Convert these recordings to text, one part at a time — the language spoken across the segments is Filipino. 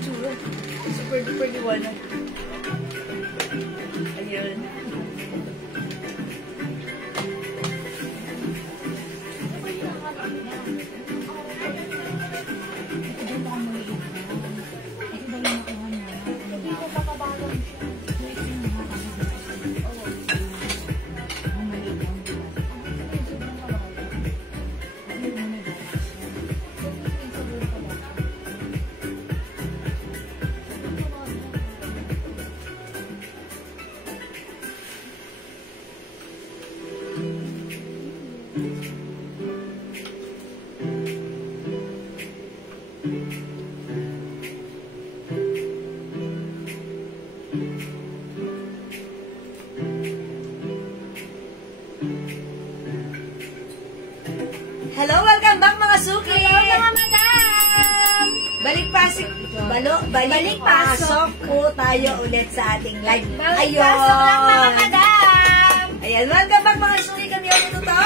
itsura. Super duper liwanag. Ayun. Hello, welcome back mga suki! Hello mga madam! Balik pasok po tayo ulit sa ating live. Balik pasok lang mga madam! Ayan, welcome back mga suki. Kami ulit ito.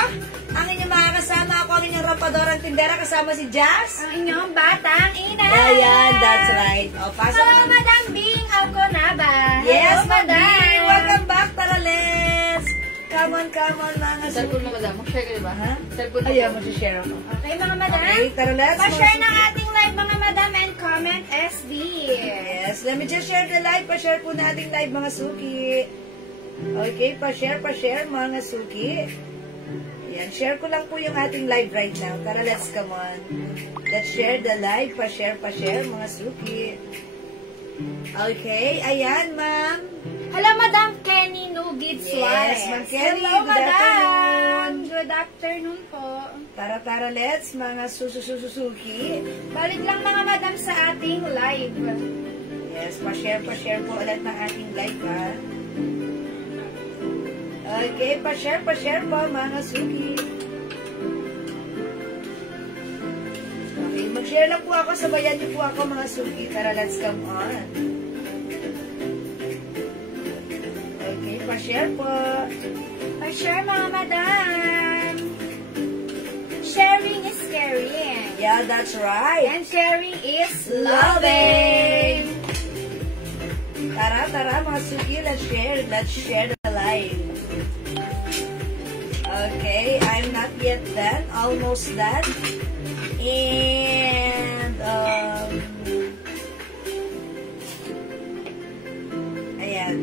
Ang inyong mga kasama, ako ang inyong rampadorang tindera, kasama si Jazz. Ang inyong batang ina! Ayan, that's right. O, pasok Hello na. madam Bing! Ako na ba? Yes, Hello, madam! Welcome back, tara, let's! Come on, mga suki. Cellphone mo, madam. Mag-share ka, diba? Ha? Cellphone mo. Ayan, mag-share ako. Okay mga madam? Okay, tara, let's. Pa-share ng ating live mga madam and comment SB. Yes, let me just share the live. Pa-share po nating live mga suki. Okay, pa-share mga suki. Ayan, share ko lang po yung ating live right now. Tara, let's come on. Let's share the live. Pa-share mga suki. Okay, ayan, ma'am. Hello madam Kenny Nugid Suarez. Yes, Ma'am Kenny, Hello good madam! afternoon. Good afternoon po. Tara, let's, mga sususuki. Balik lang mga madam sa ating live. Yes, pa-share po ulit ng ating live, ha. Okay, pa-share po, mga suki. Okay, mag-share lang po ako, sabayan niyo po ako, mga suki. Tara, let's come on. Okay, pa-share po. Pa-share mga madam. Sharing is caring. Yeah, that's right. And sharing is loving. Tara, mga suki, let's share the live. Okay, I'm not yet done, almost done. And, ayan.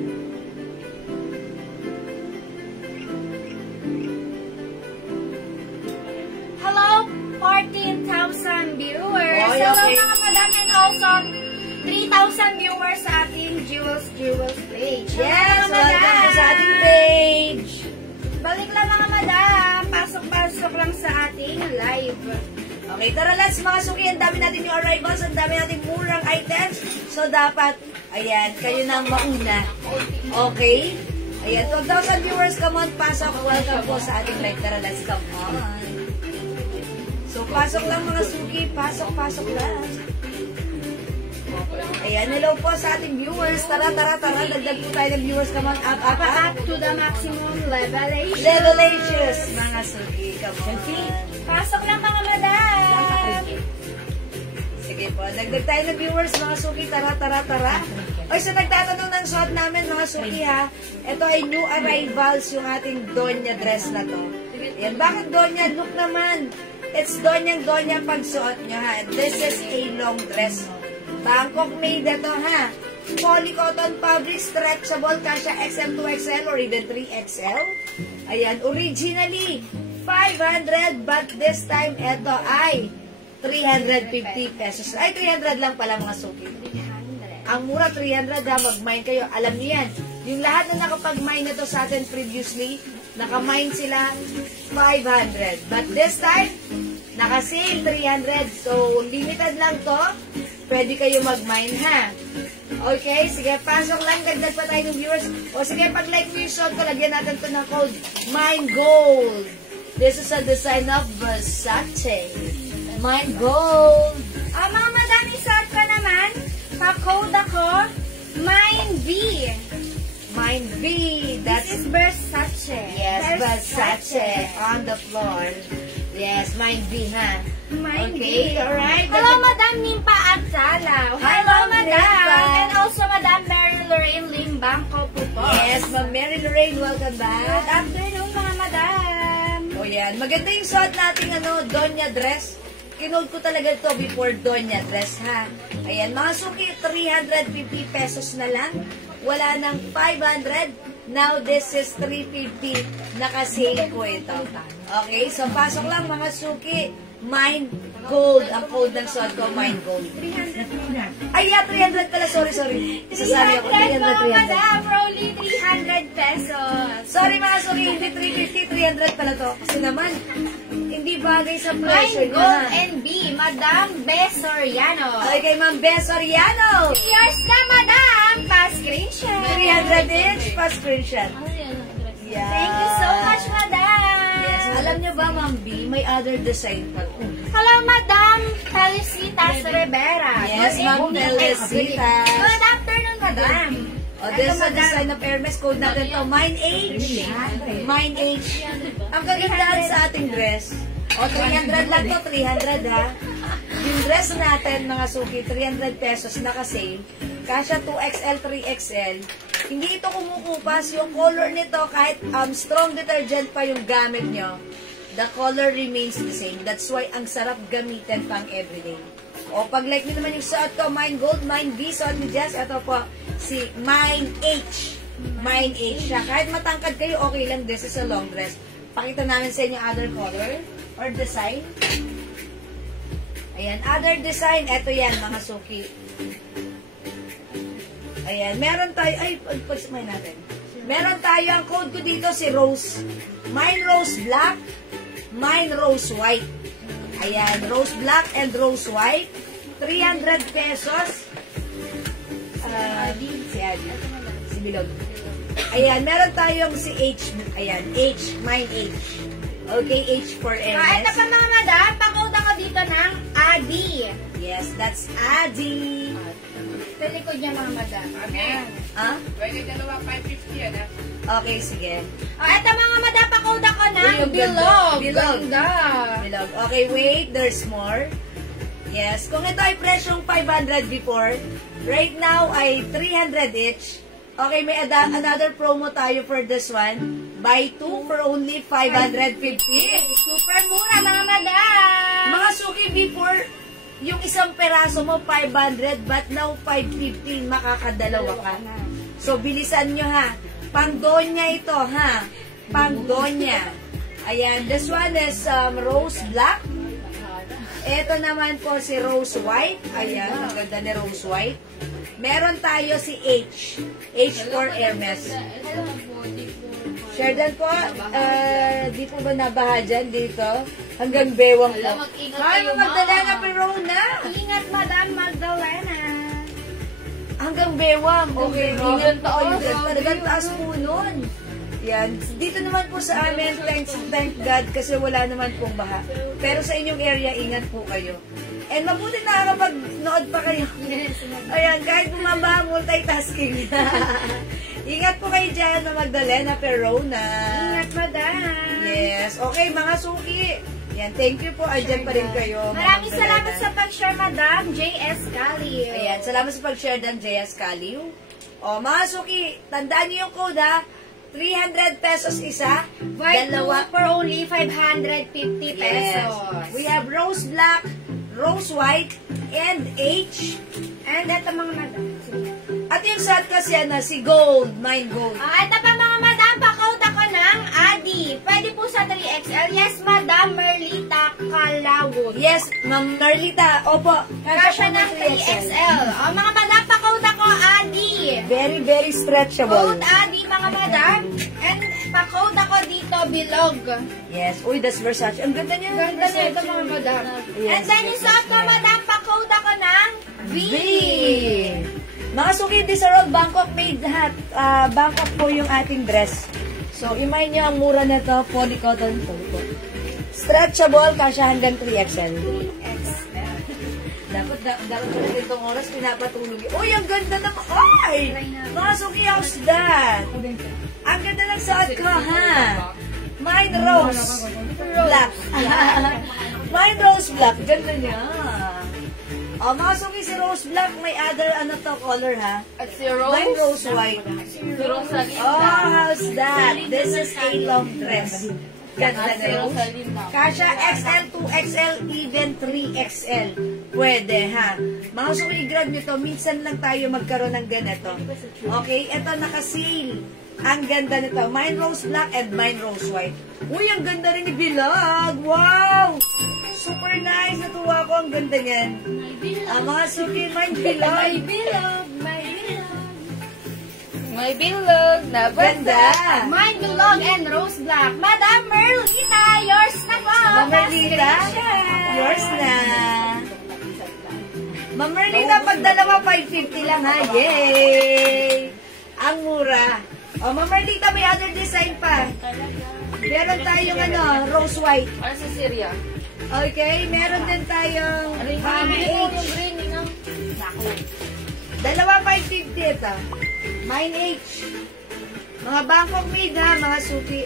Hello, 14,000 viewers. Oy, Hello okay. mga madam and also 3,000 viewers sa ating Jewels page. Yes, Hello, mga welcome madam. po sa ating page. Balik lang mga madam. Pasok lang sa ating live. Okay, tara, let's mga suki. Ang dami natin yung arrivals, ang dami natin murang items. So, dapat, ayan, kayo nang mauna. Okay? Ayan, 12,000 viewers, come on, pasok. Welcome po sa ating live. Tara, let's come on. So, pasok lang mga suki. Pasok lang. Ayan, hello po sa ating viewers. Tara. Dagdag po tayo ng viewers. Come on, up. To the maximum levelation. Levelations, mga suki. Come on. Pasok lang mga madam. Sige po, dagdag tayo ng viewers, mga suki. Tara. Oy, so nagtatanong ng suot namin, mga suki, ha. Ito ay new arrivals, yung ating Donya dress na to. Ayan, bakit Donya? Look naman. It's Donya pagsuot nyo, ha. This is a long dress. Bangkok made ito, ha. Polycotton fabric, stretchable, kasha XL, 2XL, or even 3XL. Ayan, originally 500, but this time, ito ay 350 pesos. Ay, 300 lang pala mga suki. Ang mura, 300 ha, mag-mine kayo. Alam niyo yan, yung lahat na nakapag-mine na to sa atin previously, naka-mine sila 500. But this time, naka-sale 300. So, limited lang to. Pwede kayo mag-mine ha. Okay, sige, pasok lang. Dagdag pa tayo ng viewers. O sige, pag-like mo yung shot ko, lagyan natin to ng code Mine Gold. This is a design of Versace. Mine Gold. Mga madam, isot ko naman. Pa-code ako, Mine V. Mine V. This is Versace. Yes, Versace on the floor. Yes, Mine V, ha? Mine Okay, V. alright. Hello, Madam Nimpa at Salaw. Hi, Hello, Ma'am Yes, Ma'am Mary Lorraine, welcome Good back. afternoon, mga madam. O yan, maganda yung suot nating Donya dress. Kinold ko talaga to before Donya dress, ha. Ayan, mga suki, 350 pesos na lang. Wala nang 500. Now, this is 350. Naka-sale ko ito. Okay, so pasok lang mga suki. Mine Gold. Ang code ng suot ko, Mine Gold. 300. Ay, yeah, 300 pala. Sorry. Sasali ako. 300 mga 300. madam. Rolly, 300 pesos. Sorry mga suki, hindi 350, 300 pala to. Kasi naman, hindi bagay sa presyo Mine Gold niya. and B, Madam Besoriano. Okay, kay Ma'am Bess Soriano. Yours na, madam. Pa-screenshot. 300 inch pa screenshot. Yeah. Thank you so much, madam. Yes. Alam niyo ba, Ma'am B, may other design pa. Hello, Madam Felicitas Rivera. Yes, Good Ma'am evening. Felicitas. Good afternoon, madam. O, this is the design of Hermes. Code natin to, Mine H. Mine H. Ang kagandahan sa ating dress. O, 300 lang to, 300 ha. Yung dress natin, mga suki, 300 pesos naka-sale. Kasya 2XL, 3XL. Hindi ito kumukupas. Yung color nito, kahit strong detergent pa yung gamit nyo, the color remains the same. That's why ang sarap gamitin pang everyday. O, pag like nyo naman yung suot ko, Mine Gold, Mine B, suot ni Jess, ito po, si Mine H. Mine H siya. Kahit matangkad kayo, okay lang. This is a long dress. Pakita namin sa inyo other color or design. Ayan, other design. Ito yan, mga suki. Ayan, meron tayo, ay, pagsamay natin. Meron tayo, ang code ko dito si Rose. Mine Rose Black, Mine Rose White. Ayan, Rose Black and Rose White. 300 pesos. Si Adi. Si Bilog. Ayan, meron tayong si H. Ayan, H. Mine H. Okay, H for Ito MS. pa mga madam, pakauta ko dito ng Adi. Yes, that's Adi. Sa likod niya mga madam. Ayan. Ah? Pwede dalawa 550 yan, ha? Okay, sige. Ito mga madam, pakauta ko ng Uy, yung ganda. Bilog. Bilog. Ganda. Bilog. Okay, wait, there's more. Yes, kung ito ay presyong 500 before, right now ay 300 each. Okay, may another promo tayo for this one. Buy 2 for only 550. Super mura mga madam. Mga suki, before, yung isang peraso mo 500, but now 550, makakadalawa ka. So, bilisan nyo ha. Pang-donya ito ha. Pang-donya. Ayan, this one is Rose Black. Ito naman po si Rose White. Ayan, ang ganda ni Rose White. Meron tayo si H. H for Hermes. Sheridan po, di po ba nabaha dyan dito? Hanggang bewang po. Ay, Magdalena Perona. Ingat madam Magdalena. Hanggang bewang. Okay, ingat po kayo. Talagang taas po nun. Yan. Dito naman po sa amin, thank God, kasi wala naman pong baha. Pero sa inyong area, ingat po kayo. And mabuti nakakapag-nood pa kayo. Ayan, kahit bumaba, multitasking. Ingat po kayo dyan, na Magdalena Perona. Ingat madam. Yes. Okay, mga suki. Yan, thank you po. Andyan pa rin kayo. Maraming salamat sa pag-share madam J.S. Caliu. Ayan, salamat sa pag-share ng J.S. Caliu. O, mga suki, tandaan niyo yung code ha. 300 pesos isa. Buy Dalawa. 2 for only 550 pesos. Yes. We have Rose Black, Rose White, and H. And ito mga madam. At yung set kasi na si Gold, Mine Gold. Ito pa mga madam, pakauta ko ng Adi. Pwede po sa 3XL. Yes, madam Merlita Calawod. Yes, Ma'am Marlita. Opo. Kasya ng 3XL. Mga madam, pakauta ko Adi. Very, very stretchable. Code Adi mga madam. And pakauta ko dito Bilog. Yes. Uy, that's Versace. Ang ganda niya. Ganda na ito mga madam. Yes, And then yung suot ko madam, pakauta ko ng V. Mga suki, these are all Bangkok made hat. Bangkok po yung ating dress. So, imagine nyo ang mura nito, polycotton. Stretchable, kasya hanggang 3XL. Dapat pala itong oras, pinapatulog. Uy, ang ganda naman. Ay! Mga suki, how's that? Ang ganda ng suot ko, ha? Mine Rose Black. Mine Rose Black. Ganda niya. O, mga suki, si Rose Black, may other, ano to, color, ha? At si Rose. Mine Rose White. Si Rosalinda. Oh, how's that? This is a long dress. Ganda At si na, Rose. Rosalinda. Kasha XL, 2XL, even 3XL. Pwede, ha? Mga suki, i-grab nyo to. Minsan lang tayo magkaroon ng ganito. Okay? Ito, naka-sale. Ang ganda nito. Mine Rose Black and mine Rose White. Uy, ang ganda rin ni Bilag. Wow! Super nice. Natuwa ko. Ang ganda niyan. Mga suki, mine Bilag. May bilog na Ganda. Mine Bilog and Rose Black. Madam Merlita, yours na po. Ma'am Merlita, Pascription. yours na. Ma'am Merlita, pag dalawa, 550 lang, ha? Yay! Ang mura. O, Ma'am Merlita, may other design pa. Meron tayong, rose white. Ano sa Syria? Okay, meron din tayong Yung H. green ng Naku. Dalawa 550 ito. Mine H. Mga Bangkok made ha, mga suki.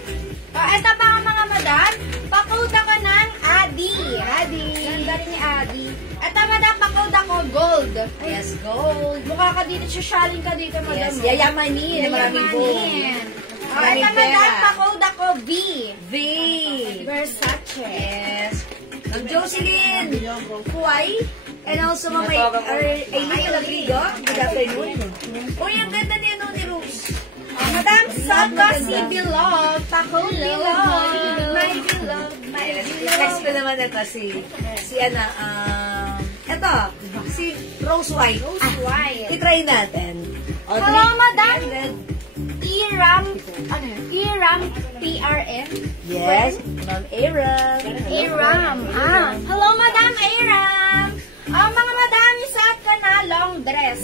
Ito pa nga mga madam, pakode ako ng Adi. Adi. Ganda rin ni Adi. Ito madam, pakode ako gold. Yes, gold. Mukha ka dito, sisyaling ka dito madam. Yes, yayamanin. Maraming gold. Ito Maraming madam, pera. pakode ako V. V. Versace. Yes. Ang Jocelyn. Huwai. And also, Mama Aileen Labrigo. Good afternoon. Uy, ang ganda niya ni Rose. Madam, Soko maganda. si Bilog. Pakode Bilog. My Bilog. My Yes. Bilog. Next ko naman ito si ito, si Rose White. Rose White. I-try natin. O, Hello, madam. 300. Iram. Ano yun? Iram PRM. Yes, Ma'am Aram. Iram. Hello, Madam Iram. Mga madam, isuot ko na long dress.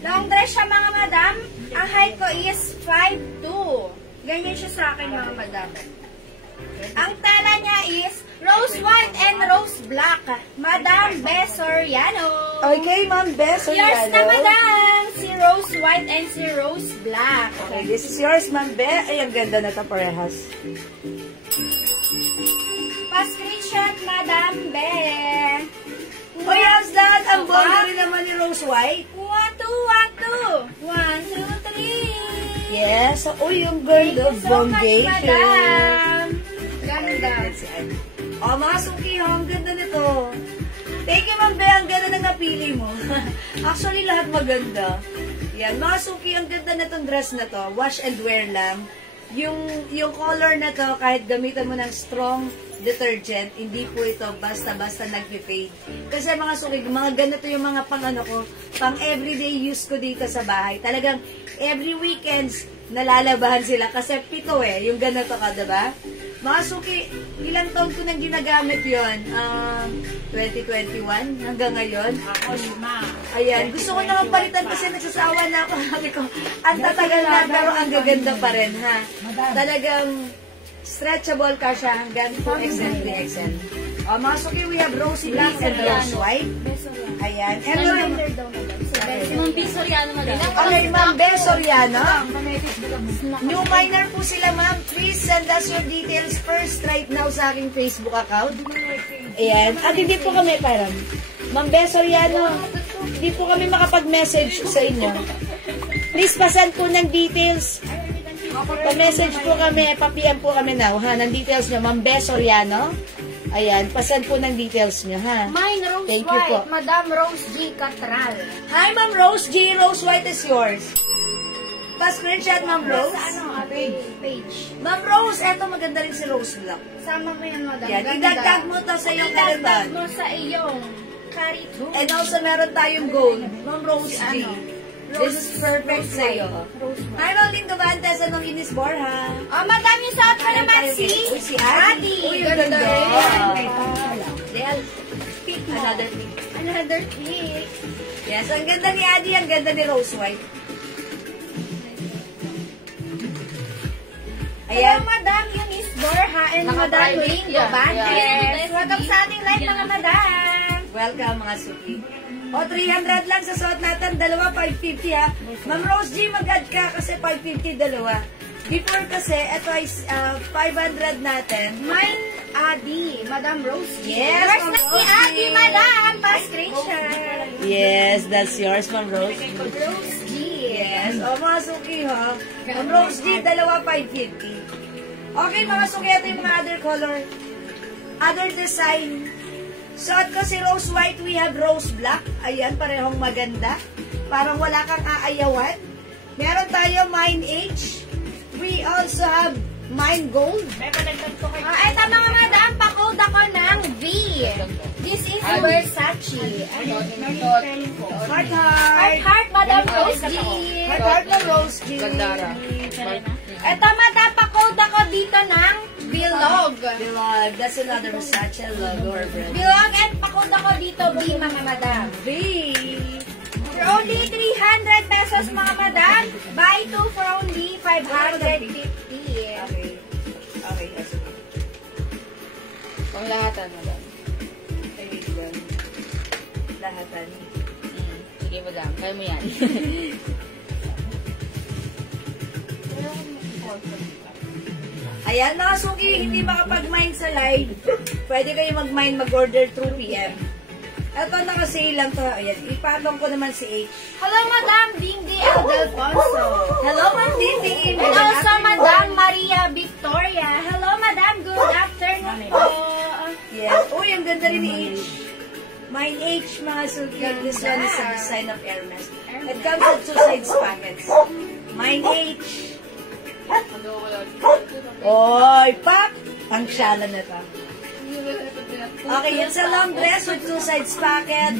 Long dress siya, mga madam. Ang height ko is 5'2". Ganyan siya sa akin, mga madam. Ang tela niya is rose white and rose black. Madam Besoriano. Okay, Ma'am Bess. Yours na, madam. Si rose white and si rose black. Okay, this is yours, Ma'am Be. Ay, ang ganda na ito, parehas. Pa-screenshot, Madam Be. Uy, how's that? Ang bongga rin naman ni Rose White. Watu. 1, 2, 3. Yes. So, uy, yung girl of bongation. Madam. Ganda. Oh, mga suki, ang ganda nito. Thank you, Ma'am Be. Ang ganda ng napili mo. Actually, lahat maganda. Yan, mga suki, ang ganda na itong dress na to. Wash and wear lang. Yung color na to, kahit gamitan mo ng strong detergent, hindi po ito basta-basta nagpe-fade. Kasi mga suki, mga ganito yung mga pang everyday use ko dito sa bahay. Talagang every weekends, nalalabahan sila. Kasi 7 yung ganito ka, diba? Mga suki, ilang taon ko nang ginagamit yon 2021 hanggang ngayon. Ayan, gusto ko naman palitan kasi nagsasawa na ako. Sabi ko, ang tatagal na pero ang gaganda pa rin, ha? Talagang stretchable ka siya hanggang 2XL, 3XL. Mga suki, we have rosy black and rose white. Ayan. And Yung Bisoriano mo din. okay, Ma'am Be Soriano. New minor po sila, ma'am. Please send us your details first right now sa aking Facebook account. Ayan. At hindi po kami parang, Ma'am Be Soriano, hindi po kami makapag-message sa inyo. Please pasan po ng details. Pa-message po kami, pa-PM po kami now, ha, ng details nyo. Ma'am Be Soriano. Ayan, pasan po ng details nyo, ha. Mine Rose Thank you White. po. Madam Rose G. Catral. Hi, Ma'am Rose G. Rose White is yours. Pa-screenshot, Ma'am Rose. Sa page. Ma'am Rose, eto maganda rin si Rose Black. Sama mo yan, madam. Yan, Ganda. idagdag mo to sa iyong Idagdag karitan. mo sa iyong kariton. And also, meron tayong gold. Ma'am Rose G. This is perfect sa iyo. Rose White. Hi, Rolling Duvantes. Anong Inis Borja? Madam, yung suot ko naman si Si Adi. Uy, ang ganda. Del, pick mo. Another pick. Another pick. Yes, ang ganda ni Adi. Ang ganda ni Rose White. Ayan, Ayan. madam, yun is Borja and madam Naka-private Ringo yan. Bantes. Yes. Welcome sa ating live, mga madam. Welcome, mga suki. O, 300 lang sa suot natin. Dalawa, 550 ha. Ma'am Rose G, mag-add ka kasi 550 dalawa. Before kasi, ito ay 500 natin. Mine, Adi, Madam Rose. Yes, Yours Ma'am na si Rose. Adi, madam. Pa-screenshot. Yes, that's yours, Ma'am Rose. Rose G. Yes. O, mga suki, ha? Ma'am Rose G, dalawa 550. Okay, mga suki, ito yung mga other color. Other design. Suot ko si Rose White, we have Rose Black. Ayan, parehong maganda. Parang wala kang aayawan. Meron tayo Mine H. We also have Mine Gold. Ito mga madam, pa-code ako ng V. This is Versace. Heart, heart. Heart, Madam Rose G. Heart, heart ng Rose G. Gandara. Ito madam, pa-code ako dito ng Bilog. Bilog. That's another Versace logo or brand. Bilog and pa-code ako dito V mga madam. V. For only 300 pesos mga madam. Buy two for only 550. Okay. Okay, yes. Panglahatan, madam. Lahatan. Sige, madam. Kaya mo yan. Ayan mga suki, hindi makapag-mine sa live. Pwede kayo mag-mine, mag-order through PM. Ito naka-sale lang to. Ayan, ipatong ko naman si H. Hello Madam Dingdi Alfonso. Hello, Ma'am Dinding. And also Madam Maria Victoria. Hello Madam, good afternoon po. Yes. Uy, ang ganda rin ni H. Mine H, mga suki. This one is a design of Hermes. It comes with two sides packets. Mine H. Oy, pak! Ang shala na to. Okay, it's a long dress with two sides pocket.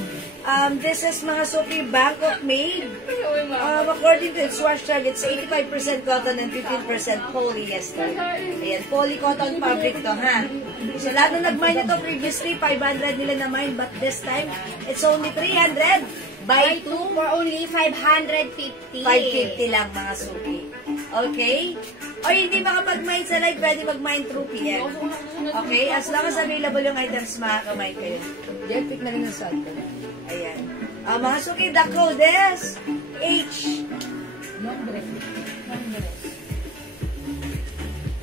This is mga suki Bangkok made. According to its wash tag, it's 85% cotton and 15% polyester. Ayan, poly cotton fabric to, ha? So, lahat na nag-mine ito previously, 500 nila na-mine, but this time, it's only 300. Buy Buy two 2, for only 550. 550 lang mga suki. Okay? O hindi makapag-mine sa live, pwede mag-mine through PM. Okay? As long as available yung items, makakamine kayo. Diyan, pick na rin ang salt. Ayan. Mga suki, the code is H.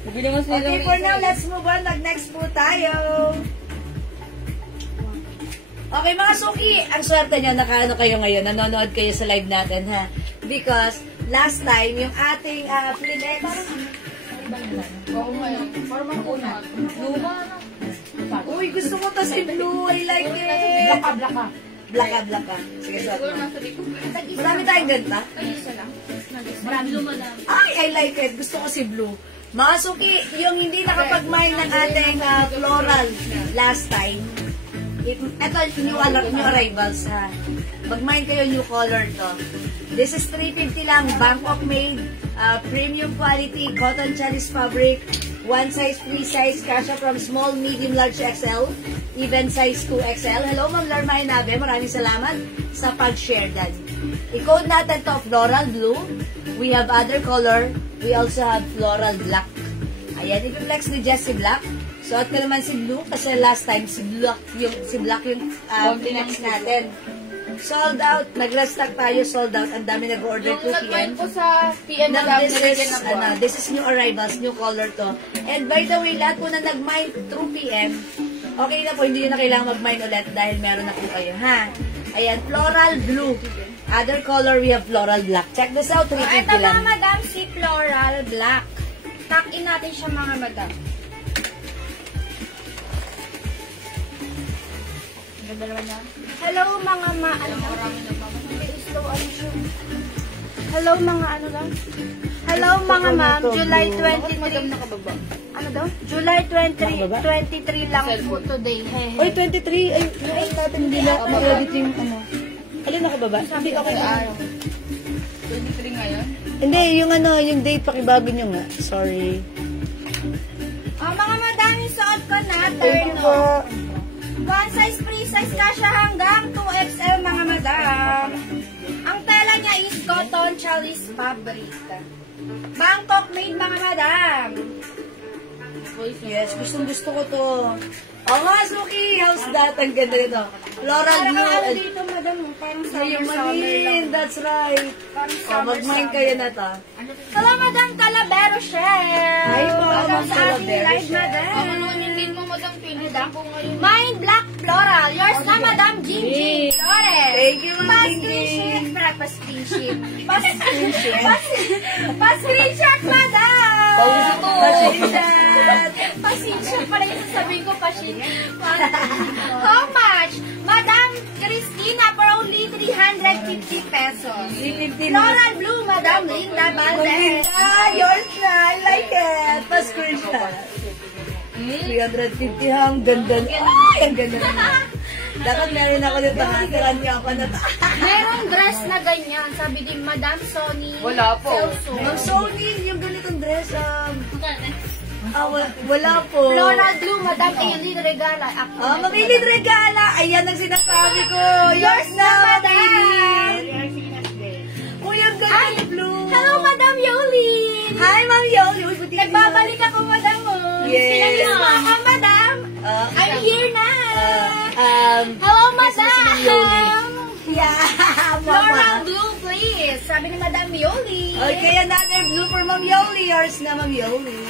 Okay, for now, let's move on. Mag-next po tayo. Okay, mga suki, ang swerte nyo, nakaano kayo ngayon, nanonood kayo sa live natin, ha? Because, last time, yung ating Flinex, Oo nga yun. Parang una. Luma, ano? uy, gusto ko to si Blue, I like it. Blaka. Blaka. Sige, suot Siguro mo. nasa likod. Marami tayong ganta. Isa lang. Marami luma lang. Ay, I like it. Gusto ko si Blue. Mga suki, yung hindi nakapag-mine ng ating floral last time, ito, new arrivals, ha. Mag-mine kayo, new color to. This is 350 lang, Bangkok made, premium quality, cotton chalis fabric, one size, free size, kasha from small, medium, large XL, even size 2XL. Hello, Ma'am Larma Inabe, maraming salamat sa pag-share dan. I-code natin to floral blue. We have other color. We also have floral black. Ayan, i-flex ni Jessie Black. Suot ko naman si Blue kasi last time si Black yung flex natin. Sold out. Nag-restock tayo, sold out. Ang dami nag-order 2 PM. Nag-wine po sa PM na Now, lang. this is new arrivals, new color to. And by the way, lahat po na nag-mine through PM, okay na po, hindi nyo na kailangan mag-mine ulit dahil meron na po kayo, ha? Ayan, floral blue. Other color, we have floral black. Check this out, 350 Ito mga lang. madam, si Floral Black. Tuck-in natin siya mga madam. Hello mga Hello mga ano lang? Hello mga ma'am, July 23. Nakababa. Ano daw? July 23 lang po today. Hehe. Oy, 23. Ay, yung natin hindi na ma-edit yung ano. Alin nakababa? Hindi, okay na. 23 ngayon? Hindi, yung ano, yung date, pakibago nyo nga. Sorry. Mga madam, yung suot ko na, Thank you turno. po. One size, free size kasha hanggang 2XL mga madam. Ang tela niya is cotton chalis fabric. Bangkok made mga madam. Yes, gustong-gusto ko to. Oh, nga, Suki, how's that? Ang ganda nito. Floral Parang blue. ano dito madam, parang Yung summer manin, lang. that's right. Oh, mag-mine kayo na to. Hello madam, Calabero Chef. Hi po, Welcome Ma'am sa ating Calabero live Chef. madam. Ano yung din mo, madam? Pili po ngayon. Mine Black Floral. Yours na madam, Gingy Flores. Thank you, Ma'am Pa-screenshot. Ding. Pa-screenshot. Screenshot. Pa-screenshot, madam! Pa-screenshot. Pa-screenshot pala yung sasabihin ko, How much? Madam Christina for only 350 pesos. 350 Floral Blue, Madam Linda Valdez. Yours na. I like it. Pa-screenshot. 350 ha. Ang ganda. Ay, ang ganda naman. Dapat meron ako dito. Hatiran niya ako na. Merong dress na ganyan. Sabi din, Madam Sony. Wala po. Ang Sony, yung ganitong dress. Wala po. Floral Blue, Madam Aileen Regala. Ako. Mamilid regala. Ayan ang sinasabi ko. Yours na, Madam. Uy, ang ganda ni Blue. Hello, Madam Yoli. Hi, Ma'am Yoli. Uy, buti ka Nagbabalik ako, Madam. Yes. Pinamiss mo ako, Madam. I'm here na. Hello, Mrs. Yoli. Madam. Yeah, Floral Mama. Blue, please. Sabi ni Madam Yoli. Okay, another blue for Ma'am Yoli. Yours na, Ma'am Yoli.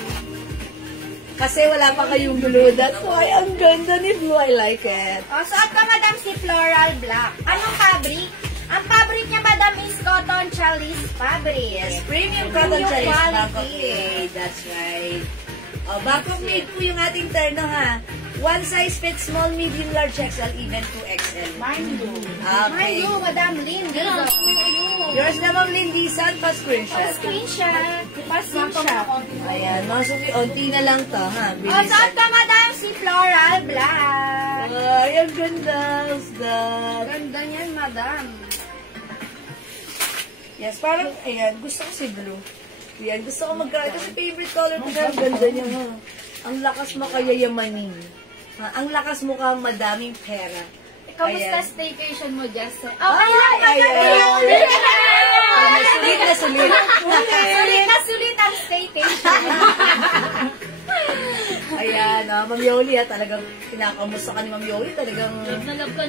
Kasi wala pa kayong blue. That's why ang ganda ni Blue. I like it. Suot ka, Madam, si Floral Black. Anong fabric? Ang fabric niya, Madam, is cotton chalice fabric. Yes, premium cotton Premium chalice quality. Bangkok made. That's right. Bangkok made po yung ating terno ha. One size fits small, medium, large, XL, even 2XL. Mine do. Okay. Mine, Madam Lindy. Yours na, Ma'am Lindy. Saan pa screenshot? Screenshot. Pa-screenshot. Ayan, mga suki, onti na lang to ha. Suot ka, Madam, si Floral Black. Ay, ang ganda. That. Ganda niyan, Madam. Yes, parang, ayan, gusto ko si blue. Ayan, gusto ko mag-color. Kasi favorite color ko siya. Ang ganda niya, ha. Ang lakas mo kayayamanin. Ha? Ang lakas mo ka madaming pera. Kamusta Ayan. staycation mo, Justin? Ay, sulit na sulit. Sulit ang staycation. Ayan, Ma'am Yoli, ha. Talagang kinakamusta ka ni Ma'am Yoli. Talagang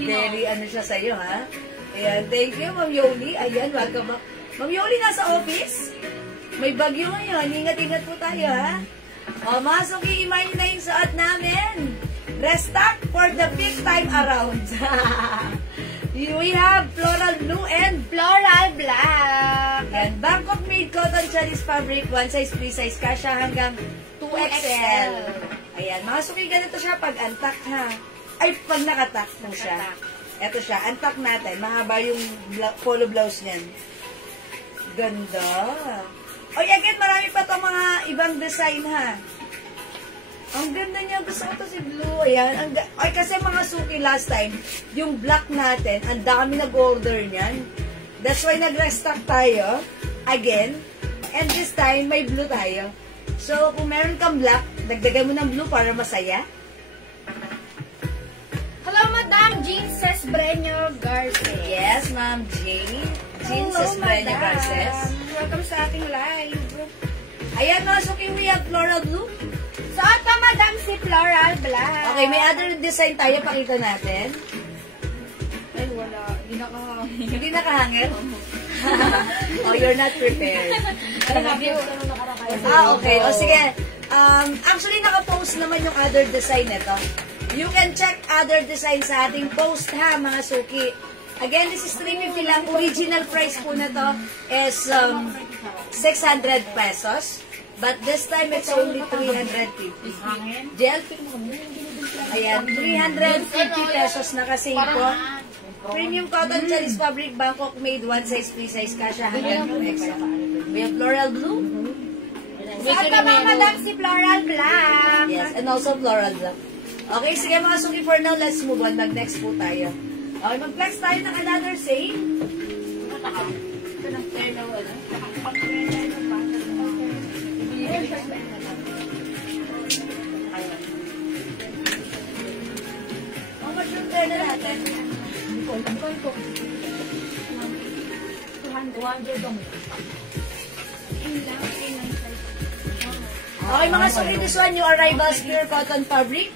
very ano siya sa'yo, ha. Ayan, thank you, Ma'am Yoli. Ayan, welcome back. Ma'am Yoli, nasa office? May bagyo ngayon. Ingat-ingat po tayo, ha? Mga suki, imayin na yung suot namin. Restock for the 5th time around. We have floral blue and Floral Black. Yan, Bangkok made cotton chalice fabric, one size, free size, kasha hanggang 2XL. Ayan, mga suki, ganito siya pag antak ha. Ay, pag nakatak po siya. Ito siya, antak natin. Mahaba yung polo blouse niyan. Ganda. Oy, again, marami pa itong mga ibang design ha. Ang ganda niya. Gusto ko to si blue. Ayan. Ay, kasi mga suki last time, yung black natin, ang dami nag-order niyan. That's why nag-restock tayo. Again. And this time, may blue tayo. So, kung meron kang black, dagdagan mo ng blue para masaya. Hello, Madam Jean Cesbreño Garces. Yes, Ma'am Jane. Jean Hello, Cesbreño Madam. Garces. Welcome sa ating live. Ayan, mga suki, we have floral blue. Suot ka, Madam, si Floral Black. Okay, may other design tayo. Pakita natin. Ay, wala. Hindi nakahangin. Hindi nakahangin? Oh, you're not prepared. Okay. O, sige. Actually, naka-post naman yung other design nito. You can check other design sa ating post, ha, mga suki. Again, this is 350 lang. Original price po na to is 600 pesos. But this time, it's only 350. Gel? Ayan, 350 pesos na kasi po. Premium cotton chalice fabric, Bangkok made, one size, free size, kasha hanggang 2XL. We have floral blue. Suot ka, Madam, si Floral Black. Yes, and also floral black. Okay, sige mga suki, for now, let's move on. Mag-next po tayo. Okay, mag-flex tayo ng another sale. How much yung turn na natin? Okay, mga suki, this one, new arrivals, pure cotton fabric.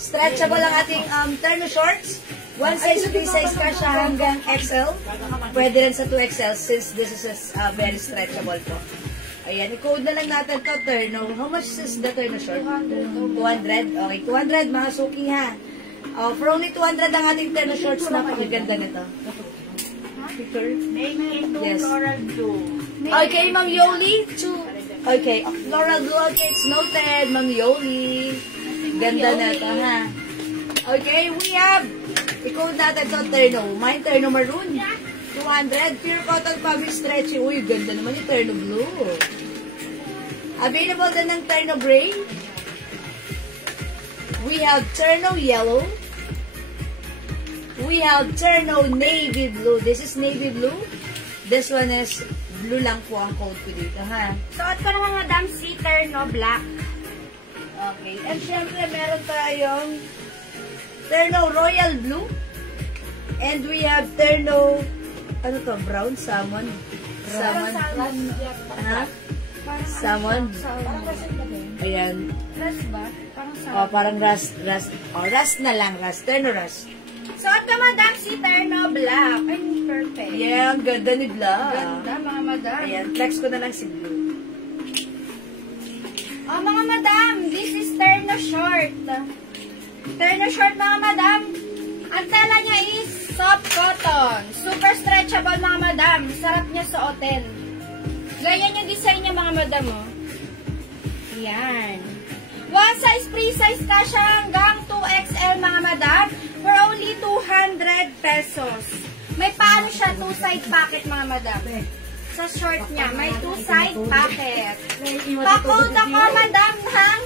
Stretchable ang ating terno shorts. One size, free size kasha hanggang XL. Pwede rin sa 2XL since this is very stretchable po. Ayan, i-code na lang natin to terno. How much is the terno short? 200. Okay, 200 mga suki ha. For only 200 ang ating terno shorts na pagaganda nito. speaker. Navy and Yes. floral blue. Okay, Mang Yoli. Okay, floral blue. Okay, it's noted, Mang Yoli. Ganda na ito, ha? Okay, we have, i-code natin ito, terno. Mine, terno maroon. 200. Pure cotton fabric stretchy. Uy, ganda naman yung terno blue. Available din ng terno gray. We have terno yellow. We have terno navy blue. This is navy blue. This one is blue lang po ang code ko dito, ha? Suot ko naman, madam, si terno black. Okay. And syempre, meron tayong terno royal blue. And we have terno, ano to, brown salmon. Salmon. Ha? Salmon. Ayan. Rust ba? Parang salmon. Oh, parang rust. Oh, rust na lang. Rust. Terno rust. Suot ko, madam, si terno black. Ay, perfect. Yeah, ang ganda ni Bla. Ganda, mga madam. Ayan, flex ko na lang si Blue. Oh, mga madam, this is terno short. Terno short, mga madam. Ang tela niya is soft cotton. Super stretchable, mga madam. Sarap niya suotin. Ganyan yung design niya, mga madam, oh. Yan. One size, free size ka siya hanggang 2XL, mga madam. For only 200 pesos. May paano siya, 2-side pocket, mga madam. Sa short niya, may 2-side pocket. Pakod ako, madam, ng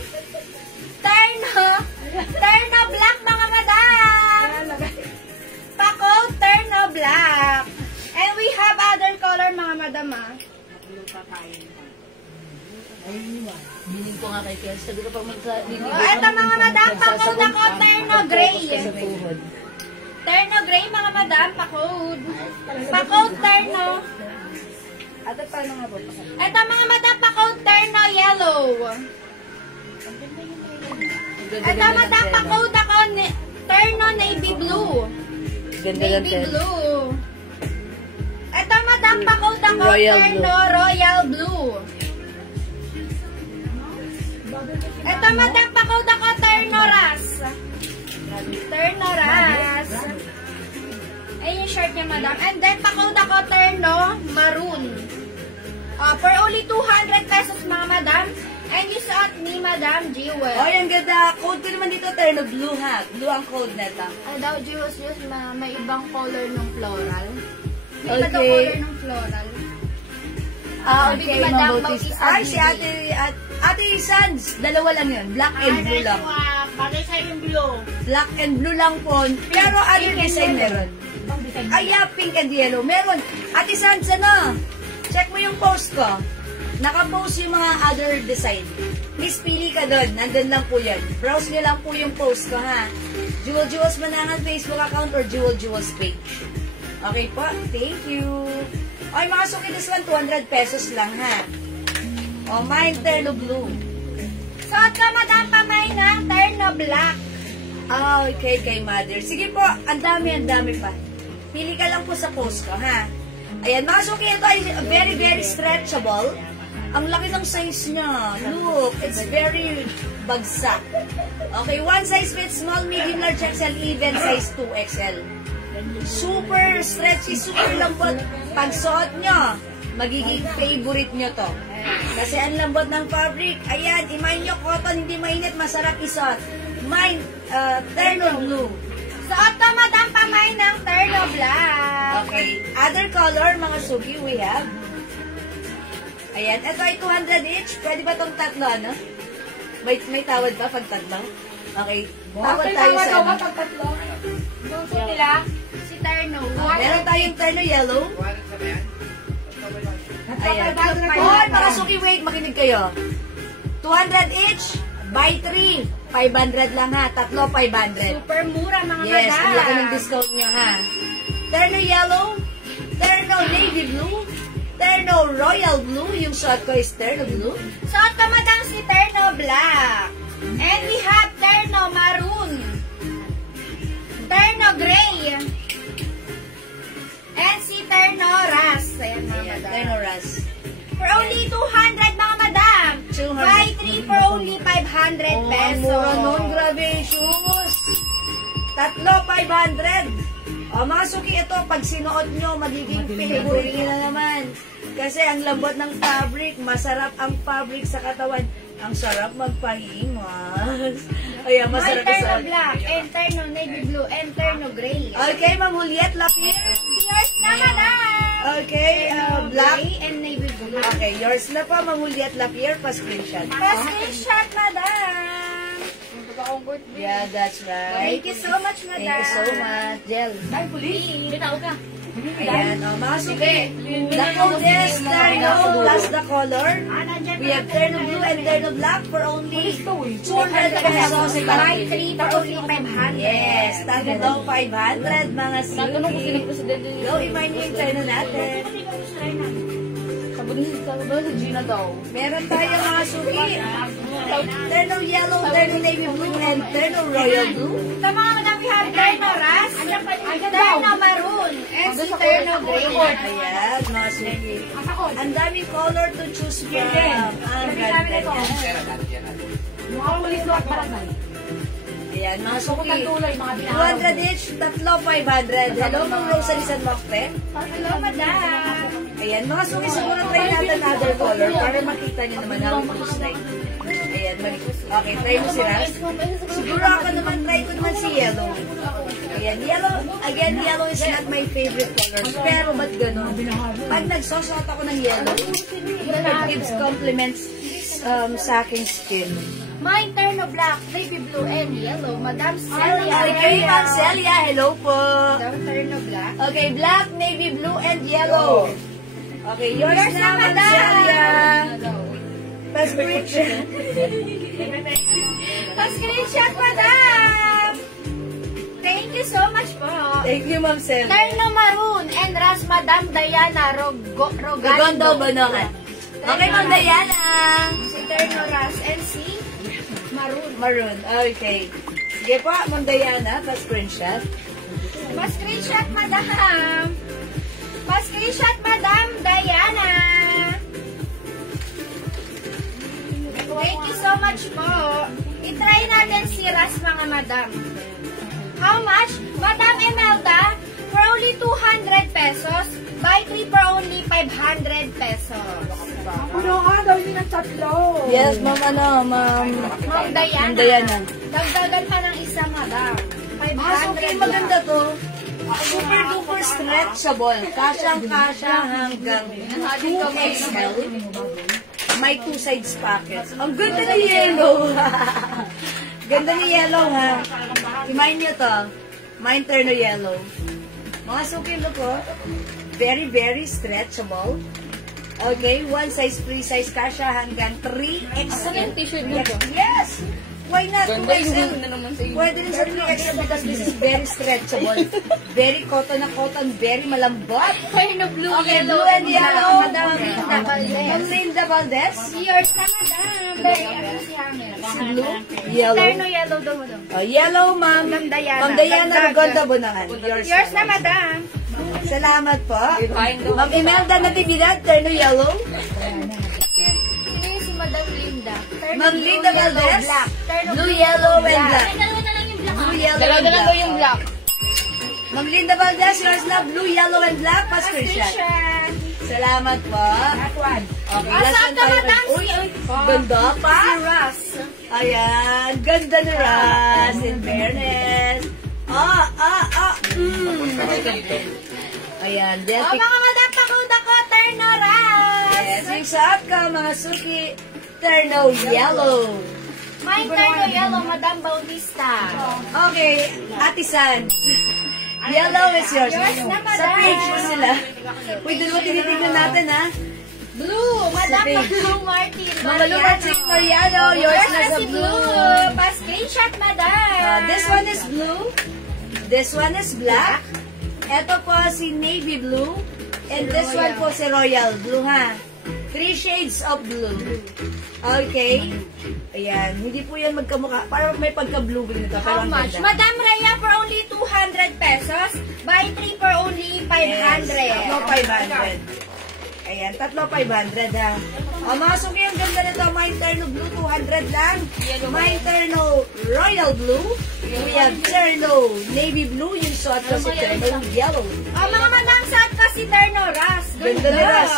terno black, mga madam. Pakod, terno black. And we have other color, mga madam, ah. Biling ko nga kay Kels. Sabi ko pag magsa-bibigay. Oh, eto, mga madam, pakod ako, terno gray. Terno gray, mga madam, pakod. Pakod, terno. Ate, paano nga po? Eto, mga madam, pakod, terno yellow. Eto, madam, pakod ako, terno navy blue. Ganda lang, Navy Tel. blue. Eto, madam, pakod ako, Royal terno royal blue. Eto, madam, pakod ako, terno ras. Terno ras. Ayun yung shirt niya, madam. And then, pakod ako, terno maroon. For only 200 pesos, mga madam. And you suot ni Madam Jewel. Oh, yung ganda. Code ko naman dito, terno blue, ha? Blue ang code neta. Ay daw, Jewels, may ibang color ng floral. May iba daw color ng floral. Okay, Madam Ma'am Bautista Bautista. Ay, si Ate Sans. Dalawa lang yun. Black and blue lang. Bagay sa yung blue. Black and blue lang po. Pero other design meron. Ay, yeah, pink and yellow. Meron. Ate Sans, ano? Check mo yung post ko. Naka-post yung mga other design. Please pili ka doon. Nandun lang po yan. Browse nyo lang po yung post ko, ha? Jewel Jewels Manangan Facebook account or Jewel Jewels page. Okay po. Thank you. Okay, mga suki, this one, 200 pesos lang, ha? O, mine, terno blue. Suot ka, madam, pamay ng terno black. Okay, kay mother. Sige po, ang dami pa. Pili ka lang po sa post ko, ha? Ayan, mga suki, ito ay very, very stretchable. Ang laki ng size niya. Look, it's very bagsak. Okay, one size fits small, medium, large, XL, even size 2XL. Super stretchy, super lambot. Pag suot nyo, magiging favorite nyo to. Kasi ang lambot ng fabric. Ayan, imayin nyo, cotton, hindi mainit, masarap isuot. Mine, terno blue. Suot ka, madam, pamay ng terno black. Okay, other color, mga suki, we have. Ayan, ito ay 200 each. Pwede ba itong tatlo, ano? May tawad ba pag tatlo? Okay, tawad tayo sa ano. Gusto nila, si terno. Meron tayong terno yellow. Ayan. Hoy, mga suki, wait, makinig kayo. 200 each, buy 3. 500 lang, ha. Tatlo, 500. Super mura, mga Yes, madam. ang laki ng discount nyo, ha. Terno yellow, terno navy blue, terno royal blue. Yung suot ko is terno blue. Suot ka, madam, si terno black. And we have terno maroon. Terno gray. And si terno ras. Ayan, mga Ayan, madam. terno ras. For only 200, mga madam. 200. Buy 3 for only 500 pesos. Mura nun, grabe, shoes. Tatlo, 500. O mga suki, ito, pag sinuot nyo, magiging favorite nyo na naman. Kasi ang lambot ng fabric, masarap ang fabric sa katawan. Ang sarap magpahingas. Ayan, masarap Enter no isuot. black, enter no navy blue, enter no gray. Okay, Ma'am Juliet Lapierre. Yours na, madam! Okay, black. Gray and navy blue. Okay, yours na po, Ma'am Juliet Lapierre. Pa-screenshot. Pa-screenshot, madam! Yeah, that's right. Thank you so much, madam. Thank you so much, Jel. Ay, pulis. Bitaw ka. Ayan, mga suki. The code is Terno plus the color. We have Terno blue and Terno black for only 200 pesos. Buy 3 for only 500. Yes, tago daw 500, mga Natanong ko sino suki. presidente niyo. Go, imayin mo yung Terno natin. Sabi ba si Gina daw? Meron tayo mga suki. Terno yellow, Terno navy blue, and Terno royal blue. Sa mga madam, we have Terno Ras, Terno Maroon, and si Terno Gray. Ayan, mga suki. Ang daming color to choose from. Ang ganda niya. Mga pulis daw at barangay. Ayan, mga suki. Tulay, mga binahaw. 200 each, tatlo 500. Hello, Ma'am Rosalie San Mocte. Hello, madam. Ayan, mga suki, siguro try natin another color para makita niyo naman how it looks like. Ayan, okay, try mo si Ras. Siguro ako naman, try ko naman si yellow. Ayan, yellow, again, yellow is not my favorite color. Pero ba't ganun? Pag nagsosot ako ng yellow, it gives compliments sa aking skin. Mine Terno Black, Navy Blue, and Yellow. Madam Celia. Okay, Ma'am Celia, hello po. Madam Terno Black. Okay, black, navy blue, and yellow. Okay, yours na, Ma'am Celia. Pa-screenshot. Pa-screenshot, madam. Thank you so much po. Thank you, Ma'am Celia. Terno Maroon and Ras, Madam Diana Rogando. Gogondo, Bonongan. Okay, Ma'am Diana. Si Terno Ras and si Maroon. Maroon, okay. Sige po, Ma'am Diana, pa-screenshot. Pa-screenshot, madam. Pa-screenshot, Madam Diana. Thank you so much po. I-try natin si Ras, mga madam. How much? Madam Imelda, for only 200 pesos. Buy 3 for only 500 pesos. Ano nga daw yun ang tatlo? Yes, Ma'am, Ma'am Diana. Diana. Dagdagan pa ng isa, madam. 500 Okay, maganda to. Super duper stretchable. Kasyang-kasya hanggang 2XL. May 2 sides pockets. Ang ganda ni yellow. Ganda ni yellow, ha? Imayin niyo to. Mine Terno yellow. Mga suki, look po. Very, very stretchable. Okay, 1 size, 3 size kasya hanggang 3XL. Asan yung t-shirt niyo to? Yes! Why not? Ganda 2XL. yung na naman sa iyo. Pwede rin sa 3XL because this is very stretchable. Very cotton na cotton, very malambot. Terno Blue, Okay, Yellow, blue and yellow. Madam Linda Valdez. Ma'am Linda Valdez. Yours na, madam. Very appreciated. Si blue, yellow. Terno Yellow daw, madam. Yellow, Ma'am. Ma'am Diana. Ma'am Diana Dagdag. Ragonda Bunahan. Yours na, madam. Salamat po. Ma'am Imelda Natividad, Terno yellow. Sino yung si Madam Linda? Terno Ma'am blue, Linda yellow, Valdez. black. Terno Blue, yellow, and black. Dalawa na lang yung black. Blue, yellow, Dalawa and na lang daw black. yung black. Ma'am Linda Valdez, yours na blue, yellow, and black. Pa-screenshot. Christian. Salamat po. Okay, last Asa one ka, tayo. madam? Uy, ganda pa. Si Ras. Ayan, ganda ni Ras, in fairness. Ayan, O, Delphic. mga madam, pakuda ko, Terno Ras. Yes, yung saat ka, mga suki, Terno yellow. Mine Terno Yellow, Madam Bautista. Okay, Ate Sans. Yellow is yours. Yours na, madam. Sa page mo sila. Uy, dalawa tinitignan natin, ha? Blue, Madam Sabi. Blue Martin. Mga Lumatsik Mariano, yours na sa si blue. Pa-screenshot, madam. This one is blue. This one is black. Ito po si navy blue. And this one po si royal blue, ha? 3 shades of blue. Okay. Ayan. Hindi po yan magkamukha. Parang may pagka-blue green ito. How Pero ang much? ganda. Madam Rhea for only 200 pesos. Buy 3 for only 500. Yes. No, 500. Ayan, tatlo 500 ha. O mga suki, ang ganda nito. May Terno Blue, 200 lang. May Terno Royal Blue. We have Terno Navy Blue. Yung suot ko si Terno Yellow. O mga madam, suot ko si Terno Ras. Ganda ni Ras.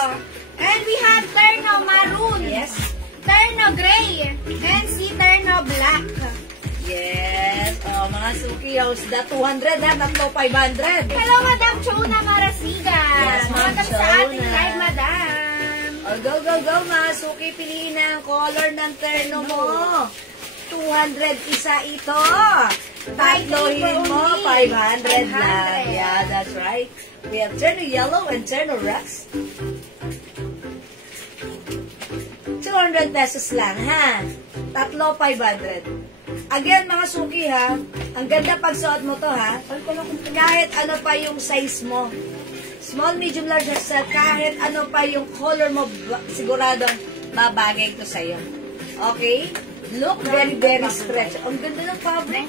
And we have Terno Maroon. Yes. Terno Gray. And si Terno Black. Yes. O mga suki, the 200 ha. Tatlo 500. Hello, Madam Chona Marasiga. Yes, Ma'am Welcome sa Chona. ating live, Madam. O, go, go, go, mga suki. Piliin na ang color ng terno mo. 200 isa ito. Tatlohin mo, 500 lang. Yeah, that's right. We have terno yellow and terno rust. 200 pesos lang, ha? Tatlo, 500. Again, mga suki, ha? Ang ganda pagsuot mo to, ha? Kahit ano pa yung size mo. Small, medium, large, XL, kahit ano pa yung color mo, siguradong babagay ito sa'yo. Okay? Look very, very stretch. Ang ganda ng fabric.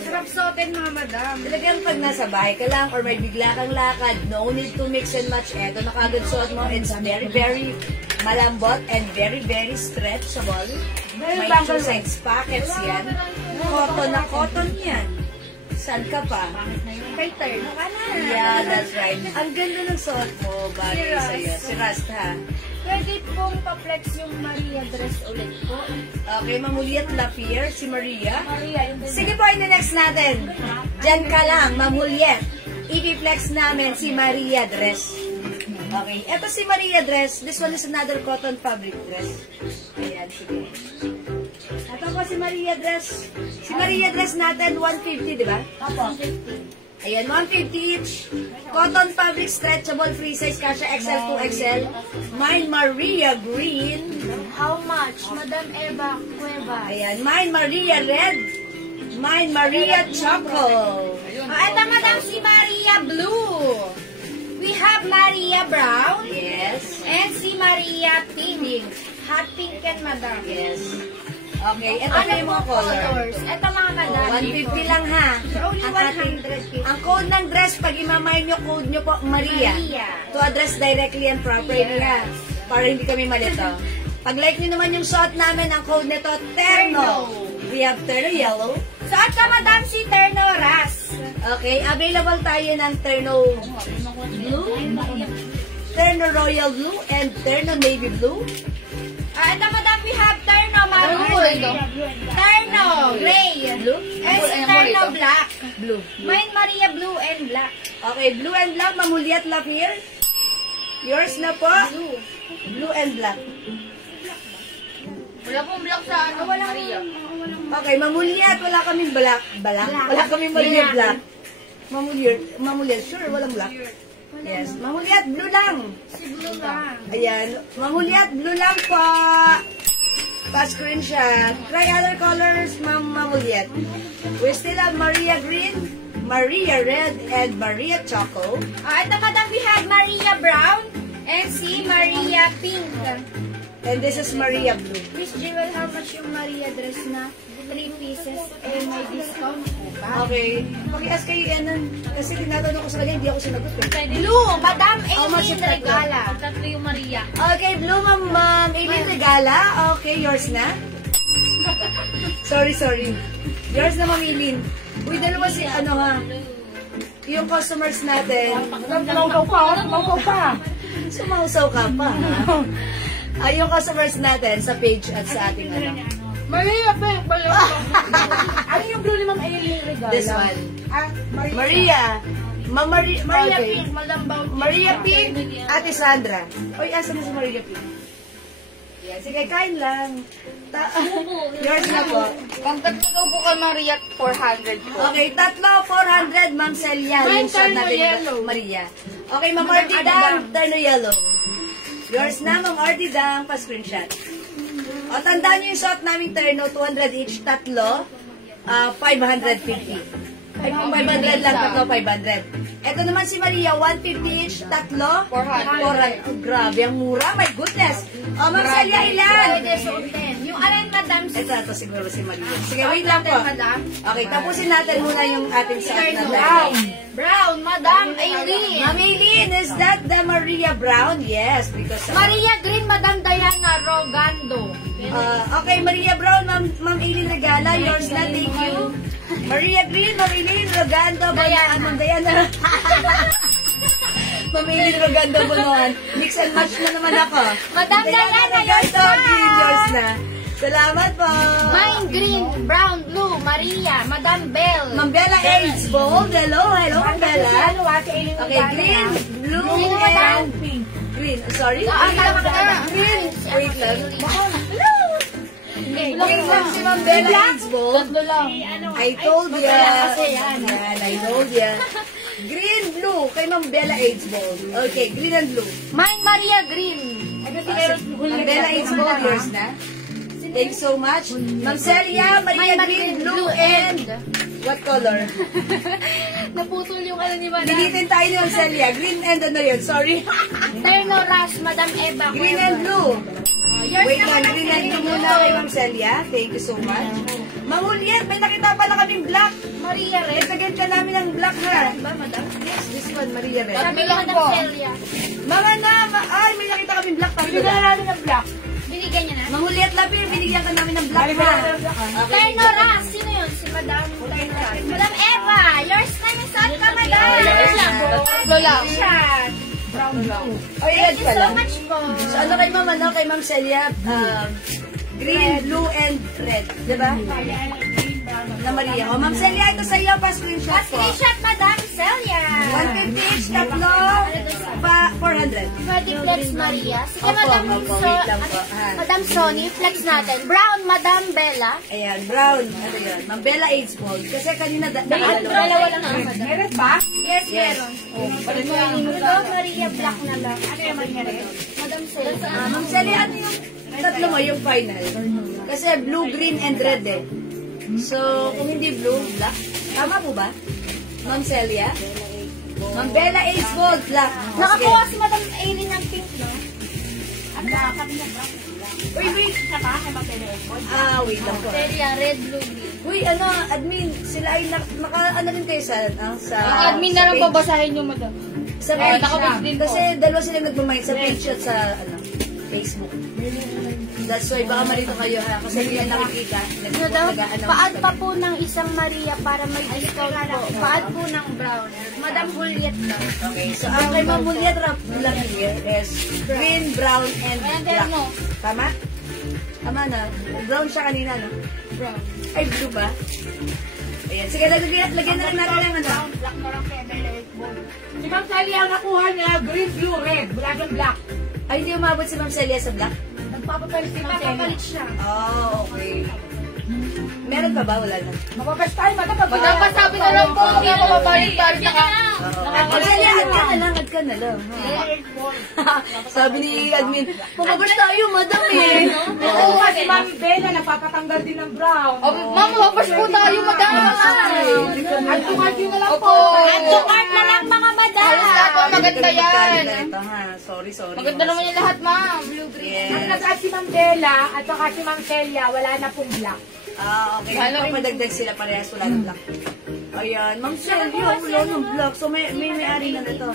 Sarap suotin, mga madam. Talagang pag nasa bahay ka lang or may bigla kang lakad, no need to mix and match. Eto, nakagad suot mo. It's very, very malambot and very, very stretchable. May two sides pockets yan. Cotton na cotton yan. Saan ka pa? Kay Terno ka na. Yeah, that's right. Ang ganda ng suot mo, bagay sa'yo. Si Rust, ha? Pwede pong pa-flex yung Maria dress ulit po. Okay, Mamuliat Lapier, si Maria. Maria, yung Sige po, next natin. Diyan ka lang, Mamuliat. I-flex namin si Maria dress. Okay, eto si Maria dress. This one is another cotton fabric dress. Ayan, sige. Ito po si Maria dress. Si Maria dress natin, 150, di ba? Opo. Ayan, 150 each. Cotton fabric stretchable free size kasha XL to XL. Mine Maria green. How much? Madam Eva Cueva. Ayan, mine Maria red. Mine Maria choco. Ito, madam, si Maria Blue. We have Maria Brown. Yes. And si Maria Pink. Hot pink yan, madam. Yes. Okay, ito Ano na yung mga colors. Ito, mga madam. 150 lang ha. Only Ang ating- 100. Ang code ng dress, pag imamay nyo, code nyo po, Maria. Maria. To address directly and properly ha. Para hindi kami malito. Pag like nyo naman yung suot namin, ang code nito, Terno. We have Terno Yellow. Suot ka, madam, si Terno Ras. Okay, available tayo ng Terno Blue, Terno Royal Blue, and Terno Navy Blue. Ito, madam, we have Terno Maroon. Terno Gray. Blue? And si Terno Black. Blue. Mine Maria Blue and Black. Okay, blue and black, Mamuliat Lapier. Yours na po. Blue and black. Wala pong block sa ano, Maria. Okay, Mamuliat, wala kaming black. Wala kaming Maria black. Mamuliat, sure, walang black. Yes, Mamuliat, blue lang. Si Blue lang. Ayan, Mamuliat, blue lang po. Pa-screenshot. Try other colors, Ma'am Mamuliat. We still have Maria Green, Maria Red, and Maria Choco. Ito, madam, we have Maria Brown and si Maria Pink. And this is Maria Blue. Miss Jewel, how much yung Maria dress na 3 pieces and may discount po ba? Okay. Pag-i-ask kayo yan, kasi tinatanong ko sa kanya, hindi ako sinagot. Blue, Madam How much Aileen yung tatlo? Regala. Tatlo yung Maria. Okay, blue, Ma'am Aileen Regala. Okay, yours na. Sorry. Yours na, Ma'am Aileen. Uy, dalawa si, ano ha, yung customers natin. Maukaw pa. Sumausaw ka pa, ha? Yung customers natin sa page at sa ating ano. Maria, ano yung blue ni Ma'am Aileen Regala? This one. Maria. Maria. Maria Okay. Pink, malambaw. Maria Pink, Ate Sandra. Uy, asan na si Maria Pink? Yan, sige, kain lang. Yours na po. Pang tatlo daw po kay Maria, 400 po. Okay, tatlo, 400, Ma'am Celia. Mine, Yung shot Terno natin, Yellow. Maria. Okay, Ma'am Ordidang, Terno Yellow. Yours na, Ma'am Ordidang, pa-screenshot. O, tandaan nyo yung shot naming Terno, 200 each, tatlo, 550. Ay, kung 500 lang, tatlo, 500. Ito naman si Maria, 150 each, tatlo, 400. Oh, grabe, ang mura, my goodness. O, Ma'am Celia, ilan? Pwede suotin. Yung alin, Madam, Ito siguro si Maria. Sige, wait lang po. Madam. Okay, tapusin natin muna yung ating set na Terno tayo. Brown. Brown, Madam Aileen. Ma'am Aileen, is that the Maria Brown? Yes, because... Maria Green, Madam Diana Rogando. Okay, Maria Brown, Ma'am Aileen Nagala, yours na, thank you. Maria Green, Ma'am Aileen Rogando, Diana. Ma'am Aileen Rogando, Bonoan. Mix and match na naman ako. Madam Diana, yours na. Green, yours na. Salamat po. Mine Green, Brown, Blue, Maria, Madam Bell. Ma'am Bella Aids Bold. Hello, Ma'am Bella. Okay, green, blue, and pink. Green, sorry? Green. Wait lang. Green lang si Ma'am Bella Aids Bold. I told ya. Yan, I told ya. Green, blue, kay Ma'am Bella Aids Bold. Okay, green and blue. Mine Maria Green. Ma'am Bella Aids Bold, yours na. Thank you so much. Ma'am Celia, Maria Green, blue, and what color? Naputol yung ano ni Madam. Dilitin tayo ni Ma'am Celia. Green and ano yun? Sorry. Terno Rush, Madam Eva. Green and blue. Yours Wait na, lang, Madam green and blue Celia. muna kay Ma'am Celia. Thank you so much. Ma'am Juliet, may nakita pala kaming black. Maria Red. Itagan ka namin ng black ha. Ba, Madam? Yes, this one, Maria Red. Sabi lang Madam Celia. Mga ay, may nakita kaming black. Binigyan namin ng black. Binigyan niya na? Ma'am Juliet Labir, binigyan ka namin ng black ha. Terno Rush. Sino yun? Si Madam Terno Rush. Madam Eva. Yours na yung saan ka, Madam? Lola. Brown. Oh, yan Thank you so pala. much po. So, ano kay Ma'am, ano? Kay Ma'am Celia, green, blue, and red. Diba? Na Maria. O, Ma'am Celia, ito sa iyo, pa-screenshot po. Screenshot, Madam Celia. 150 each, tatlo, 400. Pwede flex Maria. Sige, Opo, Madam opo, wait lang po. Ha. Madam Sony, flex natin. Brown, Madam Bella. Ayan, brown. Ano yun? Ma'am Bella AIDS Bold. Kasi kanina nakadalawa. Dalawa lang naman, Madam. Meron ba? Yes, Yes. meron. Ito, Maria Black na lang. Ano yung Maria Red? Madam Celia. Ma'am Celia, ano yung tatlo mo, yung final? Kasi blue, green, and red eh. So, kung hindi blue, black. Tama po ba? Ma'am Celia? Ma'am Bella AIDS Bold, black. Nakakuha si Madam Aileen ng pink, no? At nakakap niya black. Uy, wait. Wait lang po. Celia, red, blue, green. Uy, ano, admin, sila ay ano rin kayo sa Admin na lang page? babasahin yung Madam. Sa page nakapage lang. din Kasi dalawa sila nagmamind sa page at sa Facebook. That's why baka marito kayo ha. Kasi hindi na nakikita. Paad pa po ng isang Maria para may discount po. Paad po ng brown. Madam Juliet lang. Okay, so ang kay Ma'am Juliet lang here is green, brown, and black. Tama? Tama na. Brown siya kanina, no? Brown. Ay, blue ba? Ayan. Sige, lagyan na lang natin ang ano. Black na lang kaya Si Ma'am Celia ang nakuha niya, green, blue, red. Wala ng black. Ay, hindi umabot si Ma'am Celia sa black? Nagpapapalit si Ma'am Celia. Papapalit siya. Oh, okay. Meron pa ba? Wala na. Mapapes tayo, matapag. Magpapasabi na lang po. Hindi mo mapalit-palit na ka. Ma'am Celia, add ka na lang. Sabi ni admin, pumabas tayo, madam eh. Oo, kasi Ma'am Bella, napapatanggal din ng brown. Ma'am, mapas po tayo, Madam. At tukad yun na lang po. At to cart na lang, mga Madam. Maganda yan. Ito ha, sorry. Maganda naman yung lahat, Ma'am. Blue, green. Ang Yes. nag-add si Ma'am Bella at saka si Ma'am Celia, wala na pong black. Okay. Papadagdag sila parehas, wala ng black. Ayan, Ma'am Celia, wala ng black. So may-ari na to.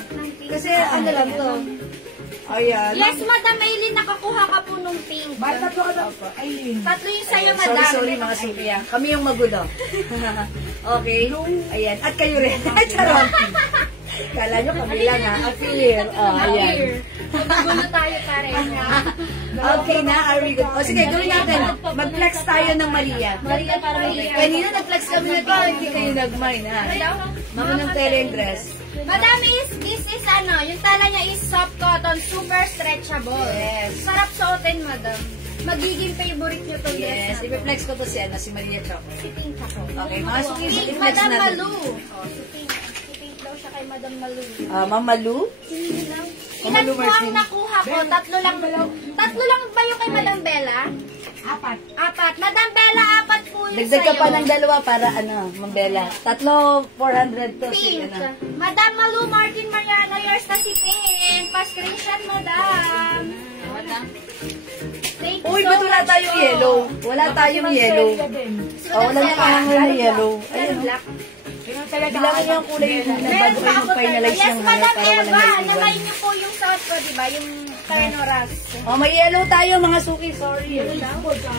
Kasi ano lang to. Ayan. Yes, Madam Aileen, nakakuha ka po nung pink. Basta po ka daw. Ayun. Tatlo yung sa'yo, Madam. Sorry mga Sophia. Kami yung magulo. Okay. Ayan. At kayo rin. Charot. Kala nyo kami lang ha. Appear. Ayan. Magulo tayo pareho. Okay na, are we good? O sige, gawin natin. Mag-flex tayo ng Maria. Maria para Maria. Kanina nag-flex kami na to, hindi kayo nag-mine ha. Mama ng teleng dress. Madam, this is ano, yung tala niya is soft cotton, super stretchable. Yes. Sarap suotin, Madam. Magiging favorite niyo itong dress Yes, na. i-flex ko to si Maria Choco. Si Pink ako. Okay, mga suki, Pink, i-flex Madam natin. Malu. Si Pink. Si Pink daw siya kay Madam Malu. Ma'am Malu? Hindi lang. Ma'am Ilan Malu po ang Martin. nakuha ko? Tatlo lang. Tatlo lang ba yung kay Madam Bella? Apat. Madam Bella, apat po yung Dagdag ka sa'yo. pa ng dalawa para Ma'am Bella. Tatlo, 400 to. Si, Pink. Madam Malu Martin Mariano, yours na si Pink. Pa-screenshot, Madam. Thank you Uy, so ba't wala much tayong po. yellow? Wala tayong yellow. Si Oh, Madam wala na Bella. pangangay na yellow. Ayun, Ayun. black. Bilangin niyo ang kulay na Meron bago pa kayo ako mag-finalize Yes, ng Madam para wala Eva, nang namay iwan. niyo po yung suot ko, di ba? Yung Ternoras. Oh, may yellow tayo mga suki. Sorry.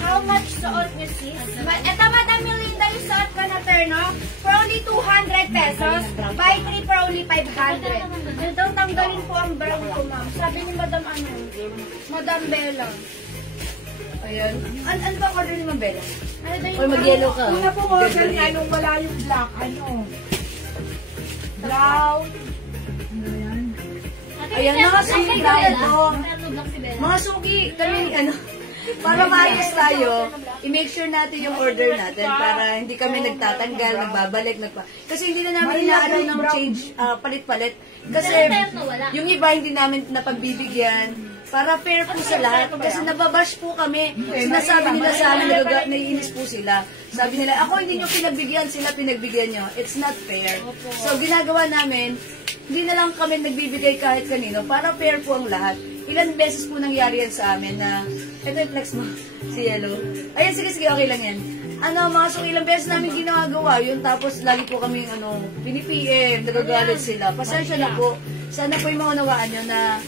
How much suot niyo, sis? Ito, Madam Melinda, yung suot ko na Terno, for only 200 pesos. Buy 3 for only 500. Ano daw, tanggalin po ang brown ko, ma'am. Sabi ni Madam Madam Bella. Ayan. Ano ba order ni Ma'am Bella? Ano daw Oy, mag-yellow ka. Una po order nga nung wala yung black, brown. Ayan, mga suki tayo. Mga suki, kami para maayos tayo, i-make sure natin yung order natin para hindi kami nagtatanggal, nagbabalik, kasi hindi na namin inaano ng change, palit-palit. Kasi yung iba hindi namin napagbibigyan. Para fair po sa lahat. Kasi nababash po kami. Sinasabi nila sa amin, naiinis po sila. Sabi nila, ako hindi nyo pinagbigyan, sila pinagbigyan nyo. It's not fair. So, ginagawa namin, hindi na lang kami nagbibigay kahit kanino para fair po ang lahat. Ilan beses po nangyari yan sa amin na, ito yung flex mo, si Yellow. Ayan, sige, okay lang yan. So ilang beses namin ginagawa yun, tapos lagi po kami, pinipm, nagagalit sila. Pasensya na po. Sana po yung maunawaan nyo na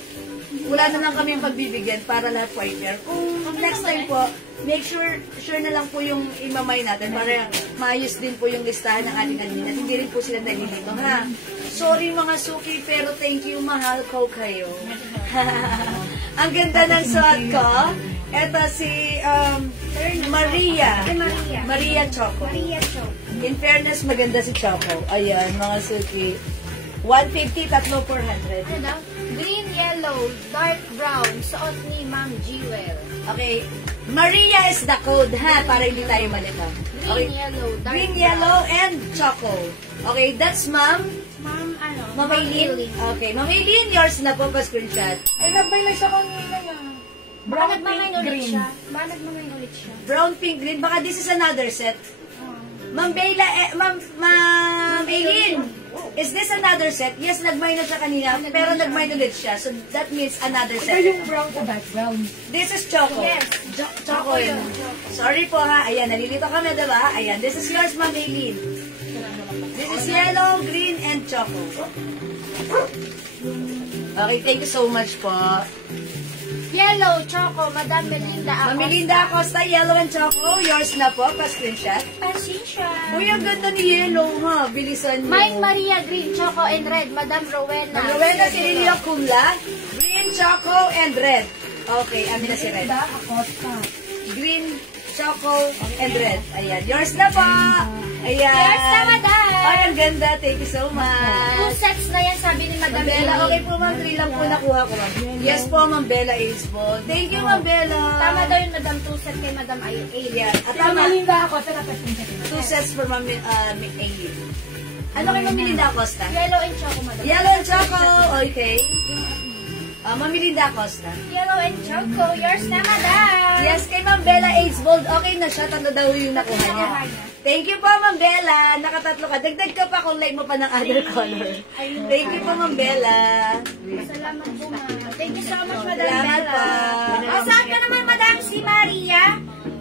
wala na lang kami pagbibigyan para lahat po ay fair. Kung next time po, make sure na lang po yung imamay natin para maayos din po yung listahan ng ating admin at hindi rin po sila nalilito, ha? Sorry mga suki, pero thank you, mahal ko kayo. Ang ganda ng suot ko. Ito si Maria. Maria Choco. In fairness, maganda si Choco. Ayan, mga suki. 150, tatlo 400. Ano daw? Green, yellow, dark brown. Suot ni Ma'am Jewel. Okay. Maria is the code, ha? Para hindi tayo malito. Okay. Green, yellow, dark Green, brown. yellow, and choco. Okay, that's Ma'am. Ma'am, Mamaylin. Okay, Mamaylin, yours na po pa screenshot. Ay, nagbay na siya kanina yan. Brown, pink, green. Bakit mamay ulit siya? Brown, pink, green. Baka this is another set. Ma'am Bella, Ma'am Eileen, is this another set? Yes, nag-mine na siya kanina, pero nag-mine ulit siya. So, that means another Ito set. yung brown ko, dark brown. This is Choco. Yes. Choco yun. Sorry po ha. Ayan, nalilito kami, diba? Ayan, this is yours, Ma'am Eileen. This is yellow, green, and Choco. Okay, thank you so much po. Yellow, choco, Madam Melinda Acosta. Ma'am Melinda Acosta, yellow and Choco. Yours na po, pa-screenshot. Pasensya. Uy, ang ganda ni yellow ha. Bilisan niyo. Mine Maria, green, choco, and red. Madam Rowena. Ma'am Rowena, si Lilio Kumla. Green, Choco, and red. Okay, amin na si red. Melinda Acosta. Green, Choco, and red. Ayan, yours na po. Ayan. Yours na, Madam. Ay, ang ganda. Thank you so 2 much. sets na yan, sabi ni Madam Ma'am Bella, Eileen. okay po ma'am. 3 lang po nakuha ko ma'am. Yes po, Ma'am Bella is po. Thank you, Ma'am Bella. Tama daw yun, Madam, 2 set kay Madam Eileen. Yan. At Si tama, Melinda Acosta, napapunta ko. 2 sets for Ma'am Aileen. Ano kay Ma'am Melinda Acosta? Yellow and choco, Madam. Yellow and Choco. Okay. Ma'am Melinda Acosta. Yellow and choco. Yours na, Madam. Yes, kay Ma'am Bella AIDS Bold. Okay na siya. Tanda daw yung nakuha niya. Thank you po, Ma'am Bella. Nakatatlo ka. Dagdag ka pa kung like mo pa ng other color. Thank you po, Ma'am Bella. Salamat po, Ma'am. Thank you so much, Madam Salamat Bella. po. Saan ka naman, Madam? Si Maria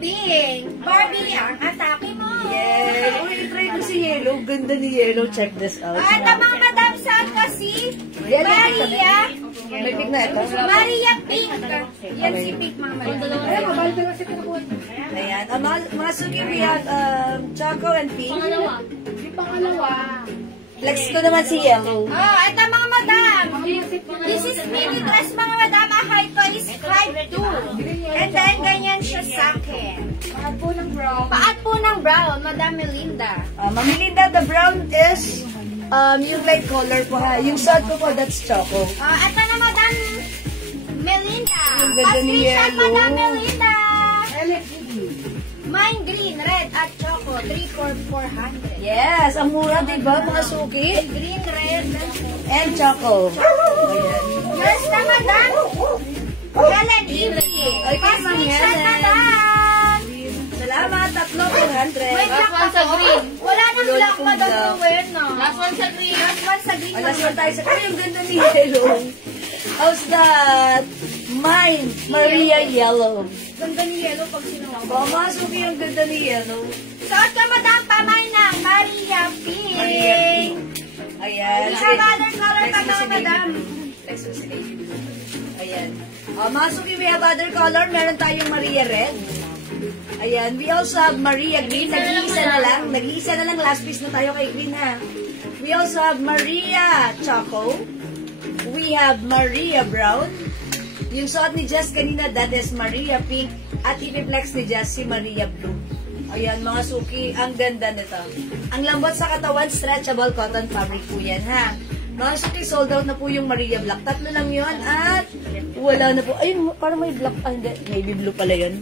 Pink. Barbie, ang atake mo. Yes. Uy, try ko si Yellow. Ganda ni Yellow. Check this out. At ang mga Madam, saan ka si Yan, Maria? May pick na ito. Maria Pink. Yan si Pink, mga Maria. Ay, mabalik na lang siya kinukuha. Ayan. Mga suki, we have Choco and Pink. Yung pangalawa. Flex ko naman si Yellow. Oh, ito mga Madam. This is mini dress, mga Madam. Ang height ko is 5'2". And then, ganyan siya sa akin. Mahal po ng brown. Paat po ng brown, Madam Melinda. Ma'am Melinda, the brown is yung light color po ha. Yung suot ko po, that's Choco. Ito na, Madam Melinda. Ang ganda ni Pasensya, Yellow. Madam Melinda. LFD. Mine green, red, at choco. 3 for 400. Yes, ang mura, diba, mga suki? Green, red, And Choco. Ayan. yes na, Madam. Helen Ivy. Okay, Ma'am Pasensya, Helen. Madam. Salamat, tatlo, May 400. black pa to. Wala nang Lolo black, kong Madam black. Rowena. Last one sa green. Last one sa green. Alas na tayo sa kanya, yung ganda ni Yellow. How's that? Mine, Maria Yellow. Ganda ni Yellow pag sinuha. Oh, mga suki, ang ganda ni Yellow. Suot ka, madam, pamay na. Maria Pink. Ayan. We have other color pa mga madam. Flex mo si Lady Blue. Ayan. Mga suki, we have other color. Meron tayong Maria Red. Ayan. We also have Maria Green. Nag-iisa na lang. Nag-iisa na lang. Last piece na tayo kay Green, ha. We also have Maria Choco. We have Maria Brown. Yung suot ni Jess kanina, that is Maria Pink. At i-flex ni Jess si Maria Blue. Ayan, mga suki, ang ganda nito. Ang lambot sa katawan, stretchable cotton fabric po yan, ha. Mga suki, sold out na po yung Maria Black. 3 lang yun, at wala na po. Ayun, parang may black, hindi, maybe blue pala yun.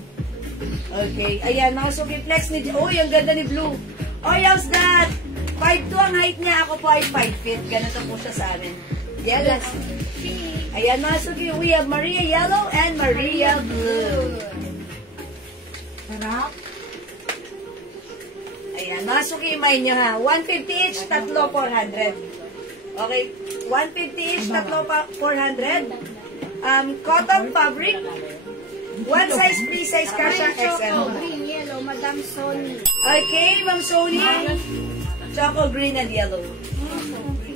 Okay, ayan, mga suki, flex ni Jess. Oh, yung ganda ni Blue. Oh, how's that? 5'2" ang height niya, ako po ay 5 feet. Ganito po siya sa amin. Yes. Ayan, mga suki, we have Maria Yellow and Maria Blue. Sarap. Ayan, mga suki, imay nyo ha. 150 each, 3 400. Okay, 150 each, 3 400. Cotton fabric. One size, free size, kasha XL. Green, yellow, Madam Sony. Okay, Ma'am Sony. Choco, green, and yellow.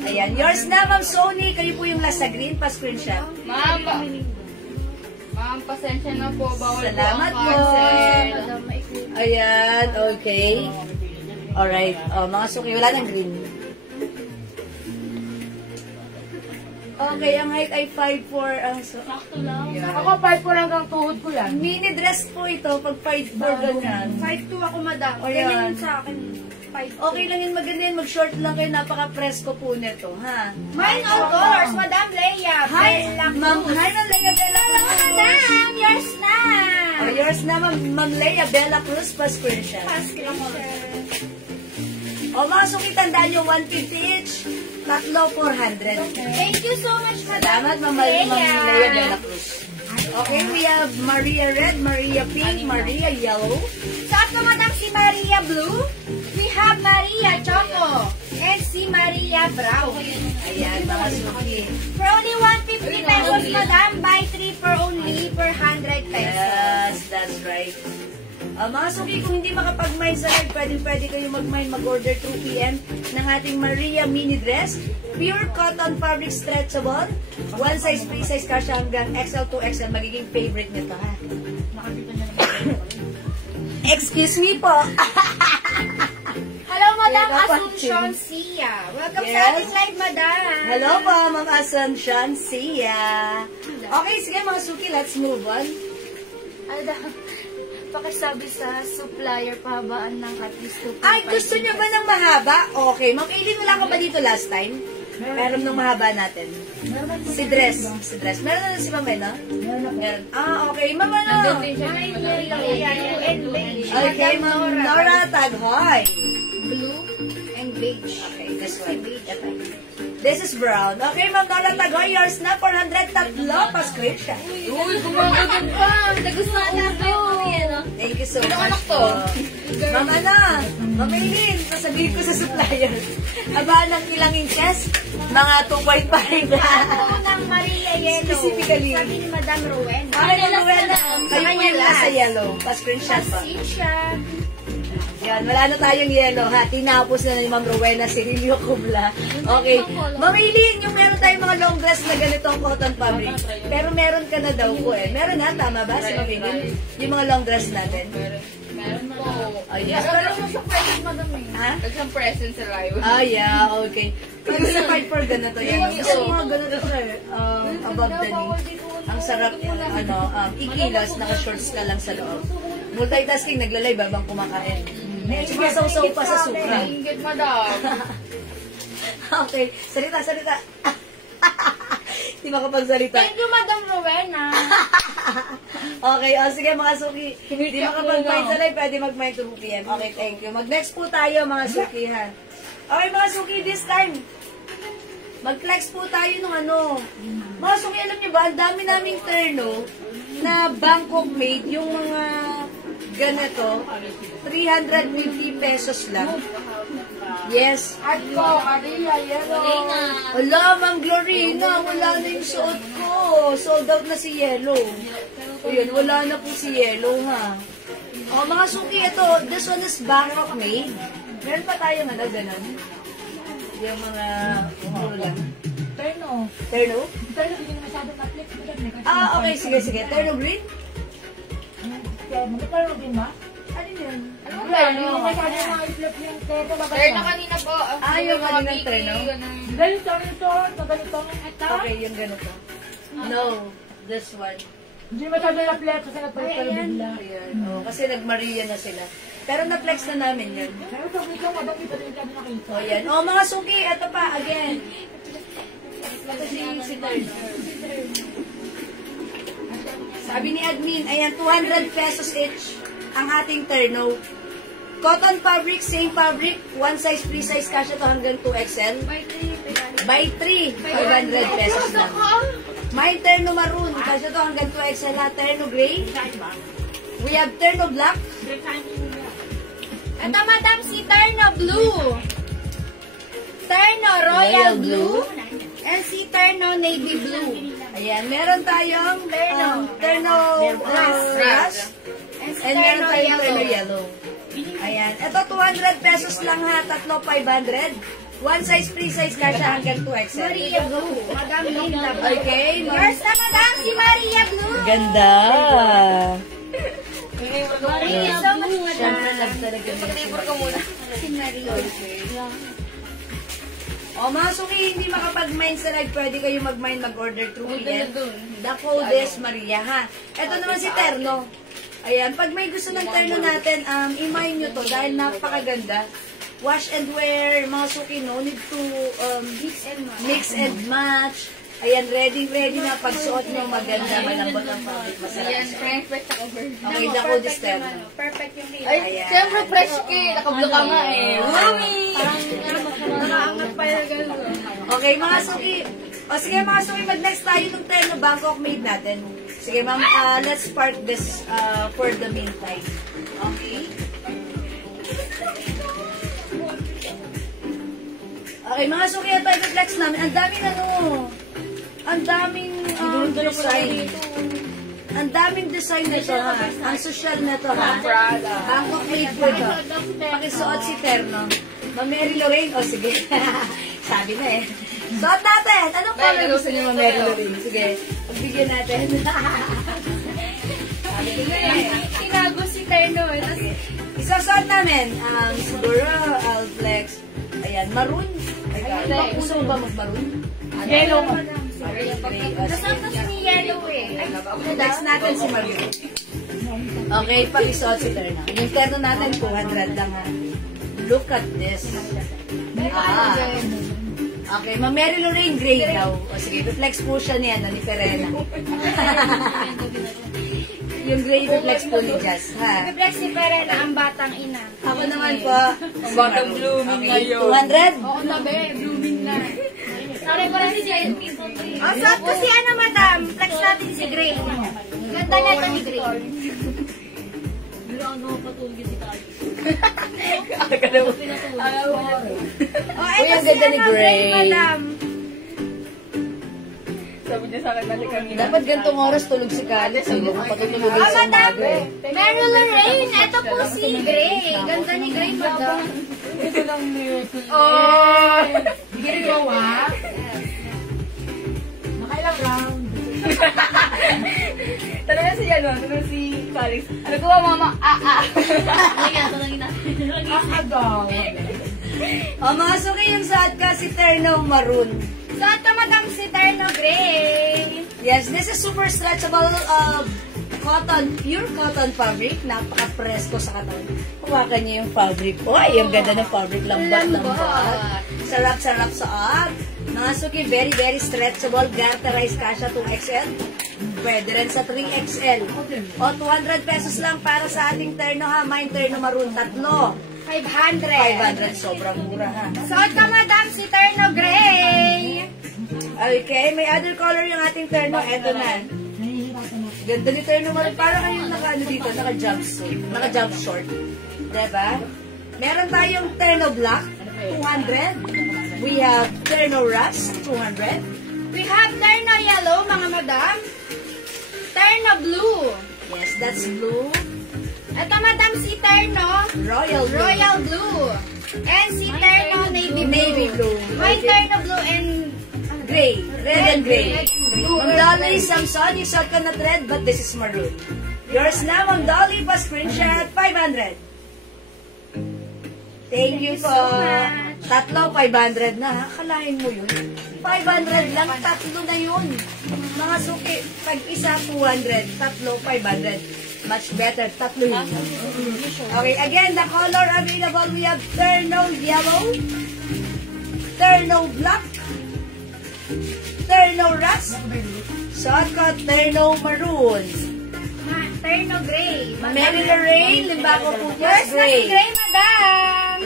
Ayan, yours na, Ma'am Sony. Kayo po yung last sa green, pa-screenshot. Ma'am, pasensya na po. Bawal Salamat po ang po. cancel. Ayan, okay. Alright, mga suki, wala nang green. Okay, ang height ay 5'4". Ako 5'4" hanggang tuhod ko yan. Mini dress po ito, pag 5'4 ganyan. 5'2" ako, madam. O, yan. Ganyan sa akin. 5'2". Okay lang yun, maganda yun, mag-short lang kayo, napaka-presko po nito, ha? Mine all colors, Madam Leia. Hi, Ma'am, hi, Ma'am Leia Bella Hello, Cruz. madam. Yours na. Yours na, Ma'am Leia Bella Cruz, pa-screenshot. O, mga suki, tandaan nyo, 150 each, 3 400. Thank you so much, Madam Salamat, Ma'am Leia Bella Cruz. Okay, we have Maria Red, Maria Pink, Maria Yellow. Suot ka, madam, si Maria Blue. We have Maria Choco. And si Maria Brown. Ayan, mga suki. For only 150 pesos, madam. Buy 3 for only per 100 pesos. Yes, that's right. Mga suki, kung hindi makapag-mine sa live, pwede kayo mag-mine, mag-order 2 p.m. ng ating Maria mini dress. Pure cotton fabric stretchable. One size, free size, kasha hanggang XL to XL. Magiging favorite nyo to, ha? Excuse me po. Hello, Madam Wait, Asuncion Sia. Welcome sa Yes. ating live, madam. Hello po, Ma'am Asuncion Sia. Okay, sige mga suki, let's move on. Pakisabi sa supplier, pahabaan ng at least 2.5. Ay, gusto niyo ba ng mahaba? Okay, Ma'am Aileen, wala ka ba dito last time? Meron ng mahaba natin. Si Dress. Meron na si Ma'am, no? Meron. Ah, okay. Ma'am, ano? Nandun din siya ng Okay, Ma'am Nora Taghoy. Blue and beige. Okay, this one. This is brown. Okay, Ma'am Nora Taghoy, yours na 400 tatlo pa screenshot. Uy, gumagod pa. Nagustuhan natin. Thank you so much. anak to? Ma'am, Ma'am Aileen, sasabihin ko sa supplier. Aba, ng ilang inches? Mga 2.5. Ako ng Maria Yellow. Specifically. Sabi ni Madam Rowena. Okay, Ma'am Rowena. Kayo po yung nasa yellow. Pa-screenshot pa. Pasensya. Yan, wala na tayong yellow, ha? Tinapos na ni Ma'am Rowena, si Rilio Kubla. Okay. Ma'am Aileen, yung meron tayong mga long dress na ganitong cotton fabric. Pero meron ka na daw po eh. Meron na, tama ba si Ma'am Aileen? Yung mga long dress natin. Meron po. Ay, yes. Pero sa present, madam eh. Ha? Isang present sa live. Ah, yeah, okay. Pag sa 5 for ganito yan. Kasi mga ganito siya eh. Above the knee. Ang sarap yung ikilas, naka-shorts ka lang sa loob. Multitasking, naglalay babang kumakain. Medyo masaw-saw pa sa supra. Ingit, madam. Okay, salita. Hindi makapagsalita. Thank you, Madam Rowena. Okay, sige mga suki. Hindi makapag-mind sa live, pwede mag-mind 2 p.m. Okay, thank you. Mag-next po tayo mga suki, ha. Okay, mga suki, this time, mag-flex po tayo ng ano. Mga suki, alam niyo ba, ang dami naming terno na Bangkok made, yung mga ganito, 350 pesos lang. Yes. Adko, Maria, yellow. Wala, Ma'am Glorina, wala na yung suot ko. Sold out na si Yellow. Ayun, wala na po si Yellow, ha. Oh, mga suki, ito, this one is Bangkok made. Meron pa tayo nga ganun. Yung mga, puro lang. Terno. Terno? Terno, hindi na masyadong na-flex. Ah, okay, sige. Terno green? Terno din ba? Ano yun? Ano ba? Hindi na masyadong na-flip yung terno. Terno kanina po. Yung kaninang terno? Ganito, ganito. Ito. Okay, yung ganito. No, this one. Hindi masyadong na-flex kasi na-flex bigla. Ayan. Oh, kasi nag-Maria na sila. Pero na-flex na namin yun. Pero sa video, madami pa din kami nakita. O yan. O mga suki, ito pa, again. Ito si Terno. Sabi ni admin, ayan, 200 pesos each ang ating Terno. Cotton fabric, same fabric, one size, free size, kasya to hanggang 2XL. By 3, 500 pesos lang. May Terno maroon, kasya to hanggang 2XL ha. Terno gray. We have Terno black. Ito, madam, si Terno blue. Terno royal blue. And si Terno navy blue. Ayan, meron tayong Terno grass. And meron tayong Terno yellow. Ayan, ito 200 pesos lang ha, tatlo 500. One size, free size kasya hanggang 2XL. Maria blue. Madam Linda blue. Okay, Yours na, madam, si Maria blue. ganda. Maria, so much, madam. Siyempre, love talaga nila. ko muna. Si Maria. O mga suki, hindi makapag-mine sa live, pwede kayo mag-mine, mag-order through PM. The code is Maria, ha? Ito naman si Terno. Ayan, pag may gusto ng Terno natin, i-mine nyo to dahil napakaganda. Wash and wear, mga suki, no need to mix and match. Ayan, ready na pagsuot nyo, maganda, malambot ang fabric, masarap. Okay, the code is Terno. Perfect yung name. Ayan. Siyempre fresh ka eh. Nakablo ka nga eh. Mami! Nakaangat pa yung gano'n. Okay, mga suki. O sige, mga suki, mag-next tayo ng Terno Bangkok made natin. Sige, ma'am, let's park this for the meantime. Okay? Okay, mga suki, ito i-flex namin. Ang daming design. Ang daming design nito, ha? Ang social nito, ha? Bangkok made po ito. Pakisuot si Terno. Ma'am Mary Lorraine, o sige. Sabi na eh. Suot natin! Anong color gusto niyo, Ma'am Mary Lorraine? Sige, pagbigyan natin. Sabi ko na eh. Tinago si Terno. Isasuot namin. Siguro, I'll flex. Ayan, maroon. Gusto mo ba mag-maroon? Yellow. Gusto ko si yellow eh. Flex natin si maroon. Okay, pag-isuot si Terno. Yung Terno natin, 200 lang ha. Look at this. Okay, Ma'am Mary Lorraine, gray daw. O sige, reflex po siya niya, ni Perena. Yung gray reflex po ni Jazz, ha? Reflex si Perena, ang batang ina. Ako naman po. Ang batang blooming ngayon. 200? Oo na be, blooming na. Sorry ko si Jen. Suot ko si ano, madam. Flex natin si Gray. Ganda niya ito ni Gray. Uy, ang ganda ni Gray. Madam. Sabi niya sa akin, balik kami. Dapat gantong oras tulog si Khaled. Sabi ko, patutulogin sa Madam. umaga eh. Mary Lorraine, ito po si Gray. Ganda ni Gray, madam. Ito lang ni Oh. Giro, ha? Nakailang round. Tanong si si Calix. Ano ko ba, mama? Agaw. O mga suki, yung suot ka si Terno Maroon. Suot ko, madam, si Terno Gray. Yes, this is super stretchable cotton, pure cotton fabric. Napaka-presko sa katawan. Hawakan niyo yung fabric. Uy, yung ganda ng fabric. Lambat. Sarap-sarap suot. Mga suki, very stretchable. Garterized kasha 2XL. Pwede rin sa 3XL. O, 200 pesos lang para sa ating Terno ha. May Terno Maroon, tatlo. 500. 500, sobrang mura ha. Suot ko, madam, si Terno Gray. Okay, may other color yung ating Terno. Eto na. Ganda ni Terno Maroon. Parang kayong naka-ano dito, naka-jump short. Diba? Meron tayong Terno Black, 200. We have Terno Rust, 200. We have Terno Yellow, mga madam. Terno Blue. Yes, that's blue. Ito, madam, si Terno, Royal blue. Royal Blue. And si Terno, Navy Blue. Navy blue. My Terno Blue and Gray. Red and gray. Ma'am Dolly, Samson, you suot ka na red, but this is maroon. Yours na, Ma'am Dolly, pa screenshot, 500. Thank you po. Tatlo, 500 na. Kalahin mo yun. 500 lang, tatlo na yun. Mga suki, pag isa, 200. Tatlo, 500. Much better, tatlo yun. Okay, again, the color available, we have Terno Yellow, Terno Black, Terno Rust, suot ko, Terno Maroon, Terno Gray. Mary Lorraine, Limbaco Putos, Yours na si Gray. Gray, madam.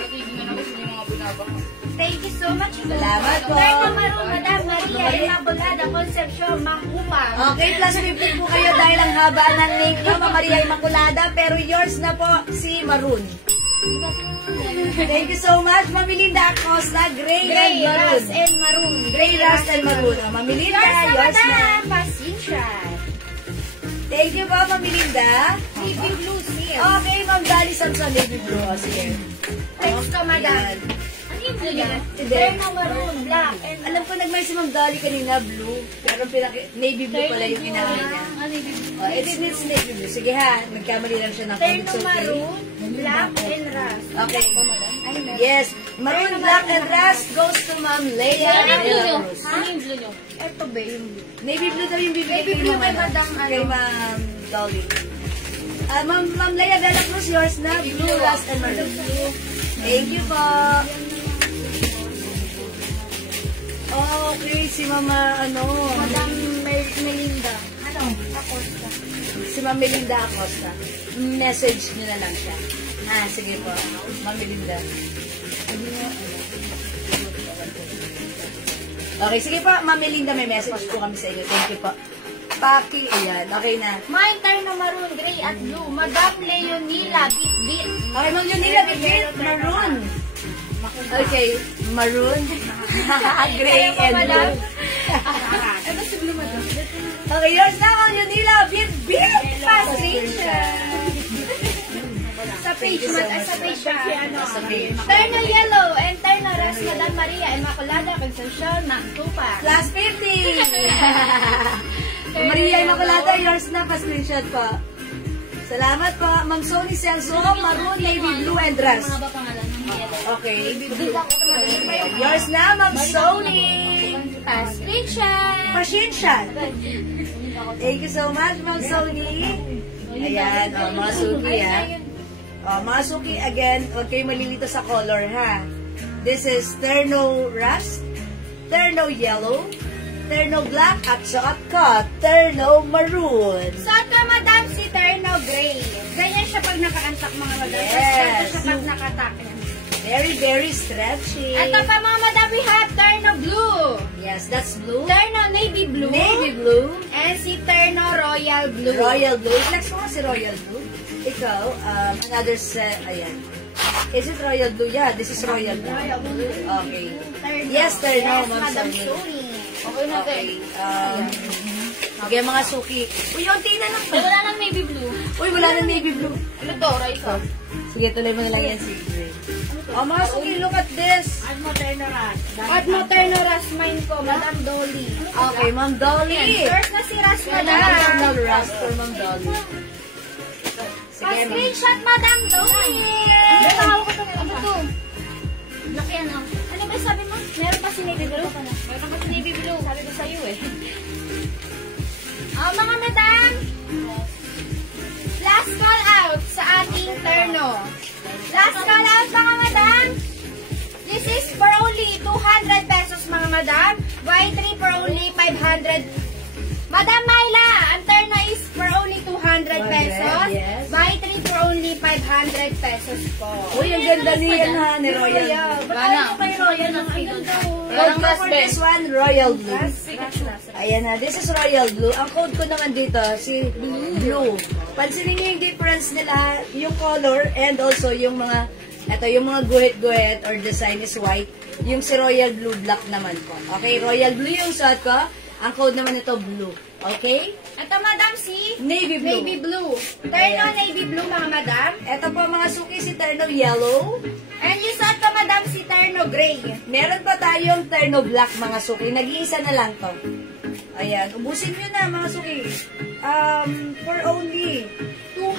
Thank you so much. Salamat po. Terno Maroon, madam. Maria Immaculada Concepcion, Mangupang. Okay, plus 50 po kayo dahil ang haba ng name nyo, Ma'am Maria Immaculada, pero yours na po si Maroon. Thank you so much, Ma'am Melinda Acosta, Gray and Gray, Maroon. Rust, and Maroon. Gray, Rust, and Maroon. Ma'am Melinda, Yours na, yours na. madam. Pasensya. Thank you po, Ma'am Melinda. Navy Blue seal. Okay, Ma'am Dali Samson, Navy Blue. O, sige. Thanks to madam. Yan. Ano yung blue niya? Hindi. Terno Maroon, Black, and Alam ko nagmay si Ma'am Dali kanina, blue. Pero Navy Blue pala yung ginamit niya. Oh, it's Navy Blue. Sige ha, nagkamali lang siya ng Terno comments. Okay. Maroon, Black, and Rust. Okay. Ay, meron. Yes. Maroon, Black, and Rust goes to Ma'am Leia. Ano yung blue nyo? Cruz. Ano yung blue nyo? Ito ba yung blue? Navy Blue daw yung bibigay Navy blue kay ano, Madam, kay ano? Ma'am Dolly. Ma'am Leia Dela Cruz, yours na. Blue, Rust, and Maroon. Thank you po. Okay, si Mama, Madam Melinda. Ano? Acosta. si Ma'am Melinda Acosta. Message nyo na lang siya. Sige po. Ma'am Melinda. Okay, sige po. Ma'am Melinda, may message po kami sa inyo. Thank you po. Paki, ayan. Okay na. My Terno Maroon, Gray, at Blue. Madam Leonila, Bit. Okay, Ma'am Leonila, bigit. Maroon. Okay, maroon. Gray and blue. Ano si Blue, madam? Okay, yours na, Ma'am Leonila. Bit. Pasensya. Sa page, sa page siya. Sa page. Terno Yellow and Terno Rust, Madam Maria Immaculada Concepcion, Mangupang. Plus 50. Maria Immaculada, yours na. Pa-screenshot po. Salamat po. Ma'am Sony Celso, Maroon, Navy Blue, and Rust. Okay. Yours na, Ma'am Sony. Pasensya. Pasensya. Thank you so much, Ma'am Sony. Ayan, mga suki, ha. Mga suki, again, huwag kayo malilito sa color, ha. This is Terno Rust, Terno Yellow, Terno Black, at suot ko, Terno Maroon. Suot ka, madam, si Terno Gray. Ganyan siya pag nakaantak, mga madam. Yes. Ganyan siya pag nakatak. Very, very stretchy. Ito pa, mga madam, we have Terno Blue. Yes, that's blue. Terno Navy Blue. Navy Blue. And si Terno Royal Blue. Royal Blue. Flex mo nga si Royal Blue. Ikaw, another set, ayan. Is it Royal Blue? Yeah, this is Royal Blue. Royal Blue. Okay. Terno. Yes, Terno, Yes, Ma'am Madam Sonia. Sony. Okay na, Okay. Okay, mga suki. Uy, unti na lang. Wala nang navy blue. Uy, wala na Navy Blue. Ano to, Raisa? Sige, tuloy mo na lang yan si Gray. Mga suki, look at this. At mo Terno Rust, mine ko, Madam Dolly. Okay, Ma'am Dolly. First na si Rust, Madam madam. Rust for Ma'am Dolly. Sige, Ma'am. Pa-screenshot, Madam Dolly. Tawag ko to. Ano to? Laki yan, oh. Ano ba sabi mo? Meron pa si Navy Blue? Meron kasi navy blue. Sabi ko sa'yo eh. Mga madam, last call out sa ating Terno. Last call out, mga madam. This is for only 200 pesos, mga madam. Buy 3 for only 500. Madam Myla, ang Terno is for only 200 pesos. yes. Buy 3 for only 500 pesos po. Uy, ang ganda niyan ha, ni Royal Blue. Gana. Kay Royal ang ganda. Code ko for this one, Royal Blue. Sikat na. Ayan na, this is Royal Blue. Ang code ko naman dito, si Blue. Pansinin niyo yung difference nila, yung color, and also yung mga, yung mga guhit-guhit or design is white. Yung si Royal Blue, black naman po. Okay, Royal Blue yung suot ko. Ang code naman ito, blue. Okay? Ito, madam, si Navy blue. Navy blue. Terno Ayan. navy blue, mga madam. Ito po mga suki, si terno yellow. And yung suot ko, madam, si terno gray. Meron pa tayong terno black mga suki. Nag-iisa na lang to. Ayan, ubusin nyo na mga suki. For only 200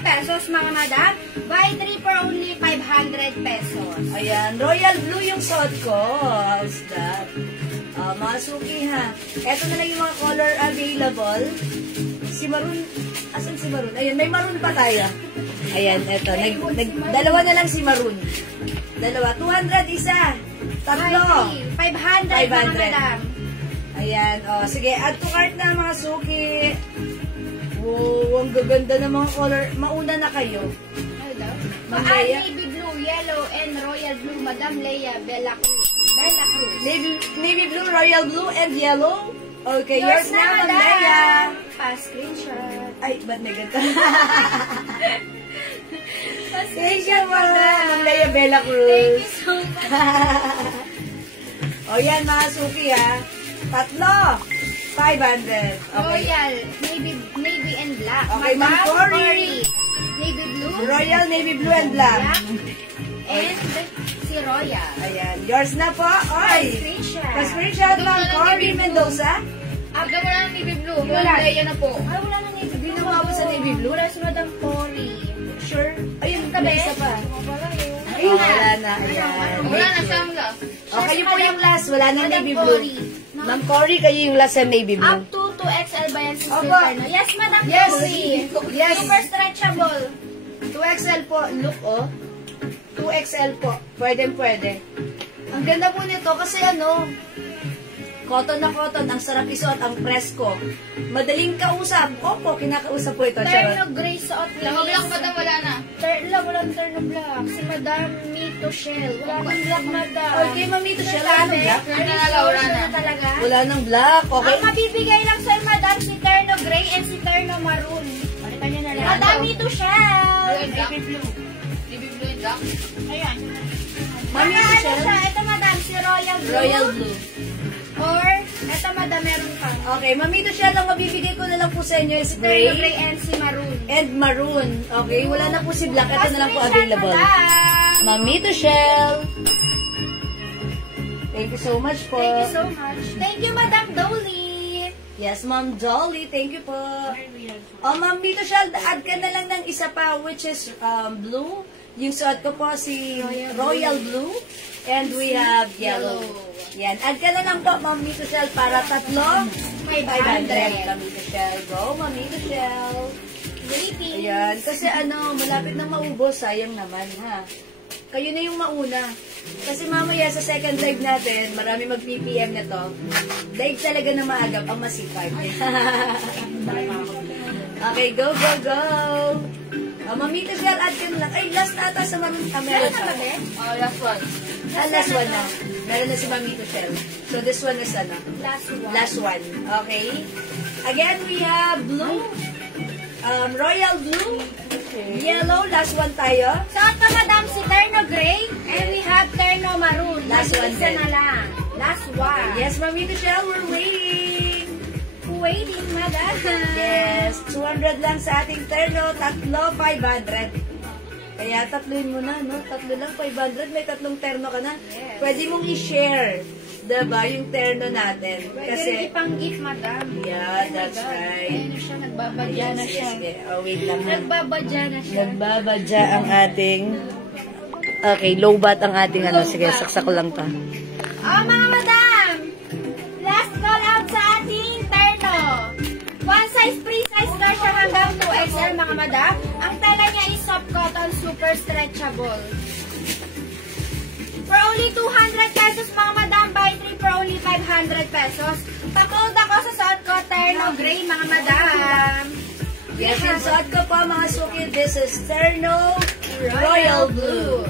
pesos, mga madam. Buy 3 for only 500 pesos. ayan, royal blue yung suot ko. How's that? Mga suki ha. Ito na lang yung mga color available. Si maroon, asan si maroon? Ayan, may maroon pa tayo. Ayan, eto. Dalawa na lang si maroon. Dalawa. 200 isa. Tatlo. 500, mga madam. Ayan, sige, add to cart na mga suki. Wow, ang gaganda ng mga color. Mauna na kayo. Ma'am Leia. Navy blue, yellow, and royal blue, Madam Leia, Bella Cruz. Bella Cruz. Navy blue, royal blue, and yellow. Okay, yours na, Ma'am Leia. Pa-screenshot. Ay, ba't may ganito? Thank you, Ma'am Leia Bella Cruz. Thank you so much. O yan, mga suki, ha. Tatlo. 500. Okay. Royal, navy and black. Okay, Ma'am Madam Cory. Navy blue. Royal, navy blue, and black. And si Royal. Ayan, yours na po. Oy! Pa-screenshot. Pa-screenshot, Ma'am Cory Mendoza. Aga wala ng navy blue. Wala. Wala. Leia na po. Ay, wala na navy blue. Hindi na umabot sa navy blue. Wala si Madam Cory. Sure. Ayun, Tabi. may isa pa. Wala yun. Ayun na. Wala na. Ayan. Wala na siyang last. Okay, yun po yung last. Wala na Madam navy Cory. blue. Ma'am Cory, kayo yung last sa navy blue. Up to 2XL ba yan si Opo. Silverno? Yes, Madam Yes. Cory. Yes. Super stretchable. 2XL po. Look, oh. 2XL po. Pwede. Ang ganda po nito kasi ano, cotton na cotton, ang sarap isuot, ang presko. Madaling kausap. Opo, kinakausap po ito. Terno Charot. gray suot ni Lamang lang madam wala na. Walang terno black. Si Madam Mito Shell. Wala nang black, Madam. Okay, Mamito siya. Wala ng black? Wala na. Talaga? Wala ng black. Okay. Ang mabibigay lang sa'yo, Madam, si terno gray and si terno maroon. Palitan nyo na lang. Madam Mito Shell. Blue and black. Navy blue and black. Ayan. Mamito Ano Shell? siya? Ito, Madam, si Royal Blue. Royal blue. Or, ito, Madam, meron pa. Okay, Mamito siya lang. Mabibigay ko na lang po sa inyo is Terno gray gray and si maroon. and maroon. Okay, wala na po si black. Ito na lang po Pa-screenshot, available. Madam. Mamito Shell. Thank you so much po. Thank you so much. Thank you, Madam Dolly. Yes, Ma'am Dolly. Thank you po. Ma'am Mito Shell, add ka na lang ng isa pa, which is blue. Yung suot ko po si Royal Blue. And we have yellow. Yan. Add ka na lang po, Ma'am Mito Shell, para tatlo. 500. Ma'am Mito Shell. Go, Ma'am Mito Shell. Waiting. Ayan. Kasi ano, malapit na maubos. Sayang naman, ha? Kayo na yung mauna. Kasi mamaya sa second live natin, marami mag-PPM na to. Live talaga na maagap ang masipag. Okay, go, go, go! Mamita Shell, add ka na lang. Ay, last na ata sa meron pa. Last one. Last one na. Meron na si Mamito Shell. So, this one is ano? Last one. Last one. Okay. Again, we have blue. Royal blue. Yellow. Last one tayo. Suot ka, Madam, si terno gray. And we have terno maroon. Last one Isa din. na lang. Last one. Yes, Mamito Shell, we're waiting. Waiting, Madam. Yes, 200 lang sa ating terno. Tatlo, 500. Kaya tatluin mo na, no? Tatlo lang, 500. May tatlong terno ka na. Yes. Pwede mong i-share, diba, yung terno natin. Pwede rin Kasi, ipang-gift, Madam. yeah, that's right. Ayan na siya, nagbabadya na siya. Sige. Oh, wait lang. Ha? Nagbabadya na siya. Nagbabadya ang ating... Okay, low bat ang ating ano. Sige, saksak ko lang to. Oh, mga Madam! Last call out sa ating terno. One size, free size ka siya hanggang 2XL, mga Madam. Ang tela niya is soft cotton, super stretchable. For only 200 pesos, mga Madam, buy 3 for only 500 pesos. Pamold ako sa suot ko, terno gray, mga Madam. Yes, yung suot ko po, mga suki. This is Terno Royal Blue.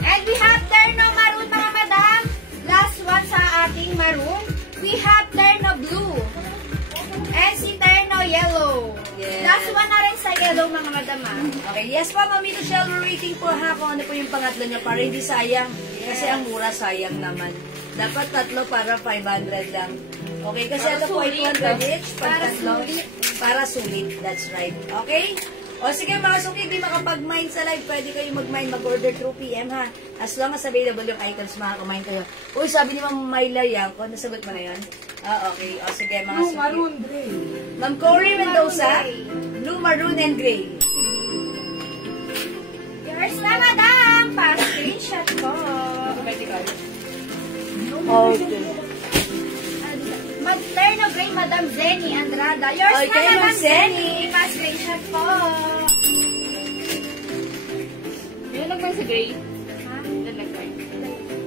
And we have terno maroon, mga Madam. Last one sa ating maroon. We have terno blue. And si terno yellow. Yes. Last one na rin sa yellow, mga Madam. Okay, yes po, Mamito Shell, we're waiting po ha kung ano po yung pangatlo niya para hindi sayang. Kasi ang mura sayang naman. Dapat tatlo para 500 lang. Okay, kasi ito po ay 200 each. Para sulit. That's right. Okay? O sige mga suki, di makapag-mine sa live, pwede kayo mag-mine, mag-order through PM ha. As long as available yung items, makaka-mine kayo. Uy, sabi ni Ma'am Myla Yanko, nasagot mo na yan? Okay. O sige mga suki. Maroon, gray. Ma'am Cory Mendoza, blue, maroon, and gray. Yours na, madam. Pa-screenshot ko. Okay. Mag-terno gray, Madam Zenny Andrada. Yours Okay, na, Madam Ma'am Zenny. Zenny. Pa-screenshot ko. Yung nagmay si Gray. Ha? Yung nagmay.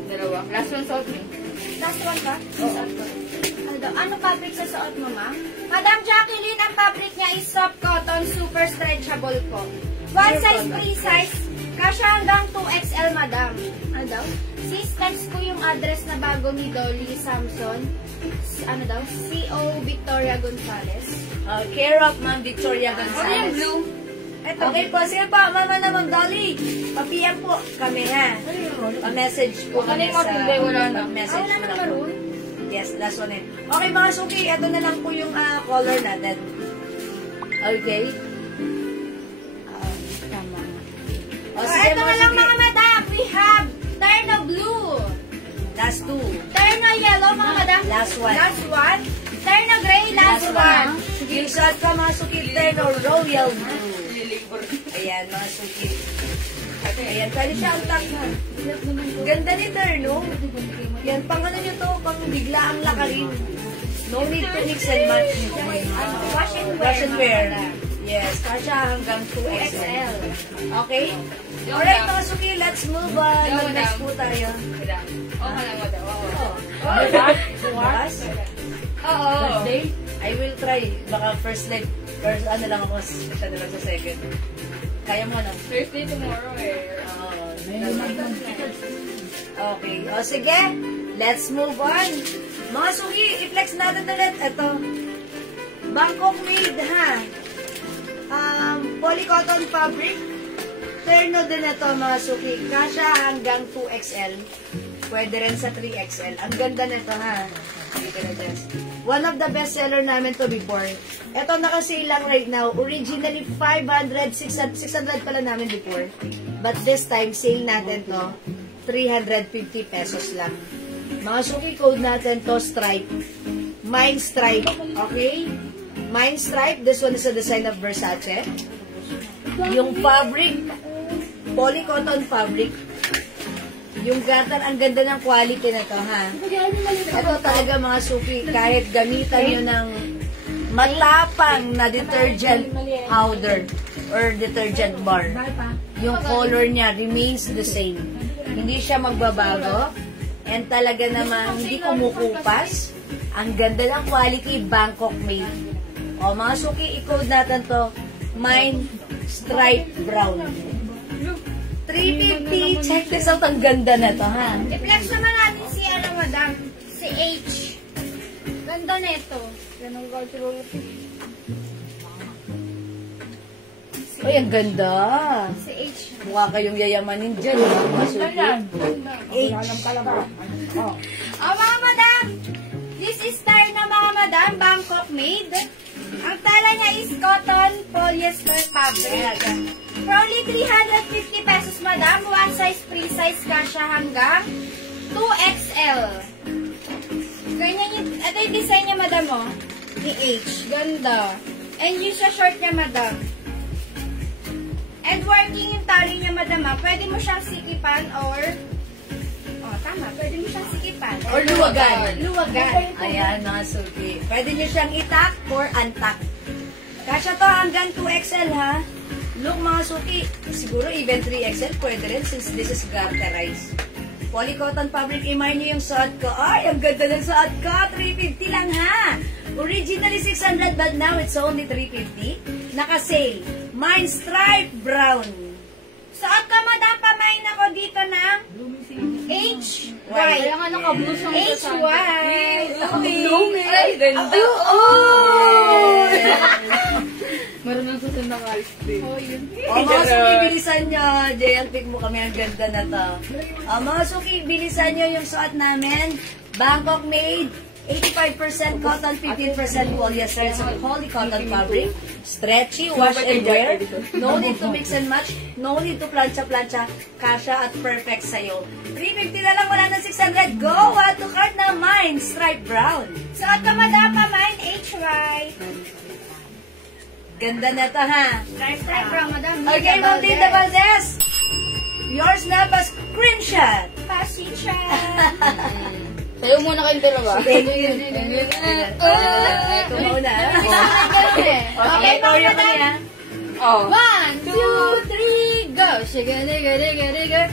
Dalawa. Last one suot mo. Last one ka? Suot ko. Ano fabric sa suot mo, ma'am? Madam Jacqueline, ang fabric niya is soft cotton, super stretchable po. One size, free size. Kasya hanggang 2XL, madam. Ano daw? Sis, text ko yung address na bago ni Dolly Samson. Ano daw? CO Victoria Gonzalez. Care of Ma'am Victoria Oh, yung Gonzalez. blue. Ito. Okay po, sige po, Mama na Ma'am Dolly. Pa-PM po kami ha. Pa-message po kami Ano yung matindi? Wala na. message Ano po naman lang. maroon? Yes, last one eh. Okay mga suki, ito na lang po yung color natin. Okay? Tama. O So, sige ito na mga lang suki. mga madam. We have terno blue. Last two. Terno yellow, mga madam. Last one. Last one. Terno gray, last one. Yung shot ka mga suki, Terno Royal Blue. Ayan mga suki. Ayan, pwede siya ang takhan. Ganda ni Terno. Yan, pang ano nyo to, pang bigla ang lakarin. No need to mix and match. Wash and wear. Yes, kasha hanggang 2XL. Okay? Alright mga suki, let's move on. Mag-next po tayo. Oo, lang mo daw. Oo. Bukas? Oo. I will try. Baka first leg, first ano lang ako, siya na lang sa second. Kaya mo na. Thursday tomorrow eh. Okay. O sige, let's move on. Mga suki, i-flex natin ulit. Ito. Bangkok made ha. Polycotton fabric. Terno din ito mga suki. Kasha hanggang 2XL. Pwede rin sa 3XL. Ang ganda nito ha. One of the best seller namin to before. Ito nakasale lang right now. Originally 500, 600 pala namin before. But this time, sale natin to 350 pesos lang. Mga suki code natin to Stripe. Mine Stripe. Okay? Mine Stripe. This one is a design of Versace. Yung fabric, polycotton fabric. Yung gatan, ang ganda ng quality na to, ha? Ito talaga mga suki, kahit gamitan nyo ng matapang na detergent powder or detergent bar, yung color niya remains the same. Hindi siya magbabago. And talaga naman, hindi kumukupas. Ang ganda ng quality, Bangkok made. O mga suki, i-code natin to, Mine Stripe Brown. 350. Check this out. Ang ganda na to, ha? I-flex naman natin si, ano, madam, si H. Ganda nito. Ganun cultural. Uy, ang ganda. Si H. Mukha kayong yayamanin dyan. Masuki. H. Mga madam, this is style na mga madam, Bangkok made. Ang tala niya is cotton polyester fabric. For only 350 pesos, madam. One size, free size ka siya hanggang 2XL. Ganyan yung, ito yung design niya, madam, oh. Ni H. Ganda. And yung sa short niya, madam. And working yung tali niya, madam, ah. Pwede mo siyang sikipan or... Oh, tama. Pwede mo siyang sikipan. Or luwagan. Luwagan. Ayan, mga suki. Pwede nyo siyang itak or untuck. Kasya to hanggang 2XL, ha? Look, mga suki. Siguro even 3XL pwede rin since this is garterized. Polycotton fabric. I-mine nyo yung suot ko. Ay, ang ganda ng suot ko. 350 lang, ha? Originally 600 but now it's only 350. Naka-sale. Mine Stripe Brown. Suot ka, madam. Pamain ako dito ng H. White. Kaya nga naka-blue siyang H. White. Ay, ganda. Oh! Meron ng susunod na ka-ice O mga suki, bilisan nyo. Jayan, pick mo kami. Ang ganda na to. Mga suki, bilisan nyo yung suot namin. Bangkok made. 85% cotton, 15% polyester. It's a poly cotton fabric. Stretchy, wash and wear. No need to mix and match. No need to plancha-plancha. Kasha at perfect sa'yo. 350 na lang, wala na 600. Go! Add to cart na mine. Stripe brown. So, ito madapa mine, HY. Ganda na to, ha? Stripe brown, madam. Okay, Maldita Valdez. Yours na pa screenshot. Pasicha. Sayo muna kayong dalawa. Thank you. Ito muna. Okay, Toria pa niya. Oh. 1, 2, 3, go! Shiga, diga, diga, diga.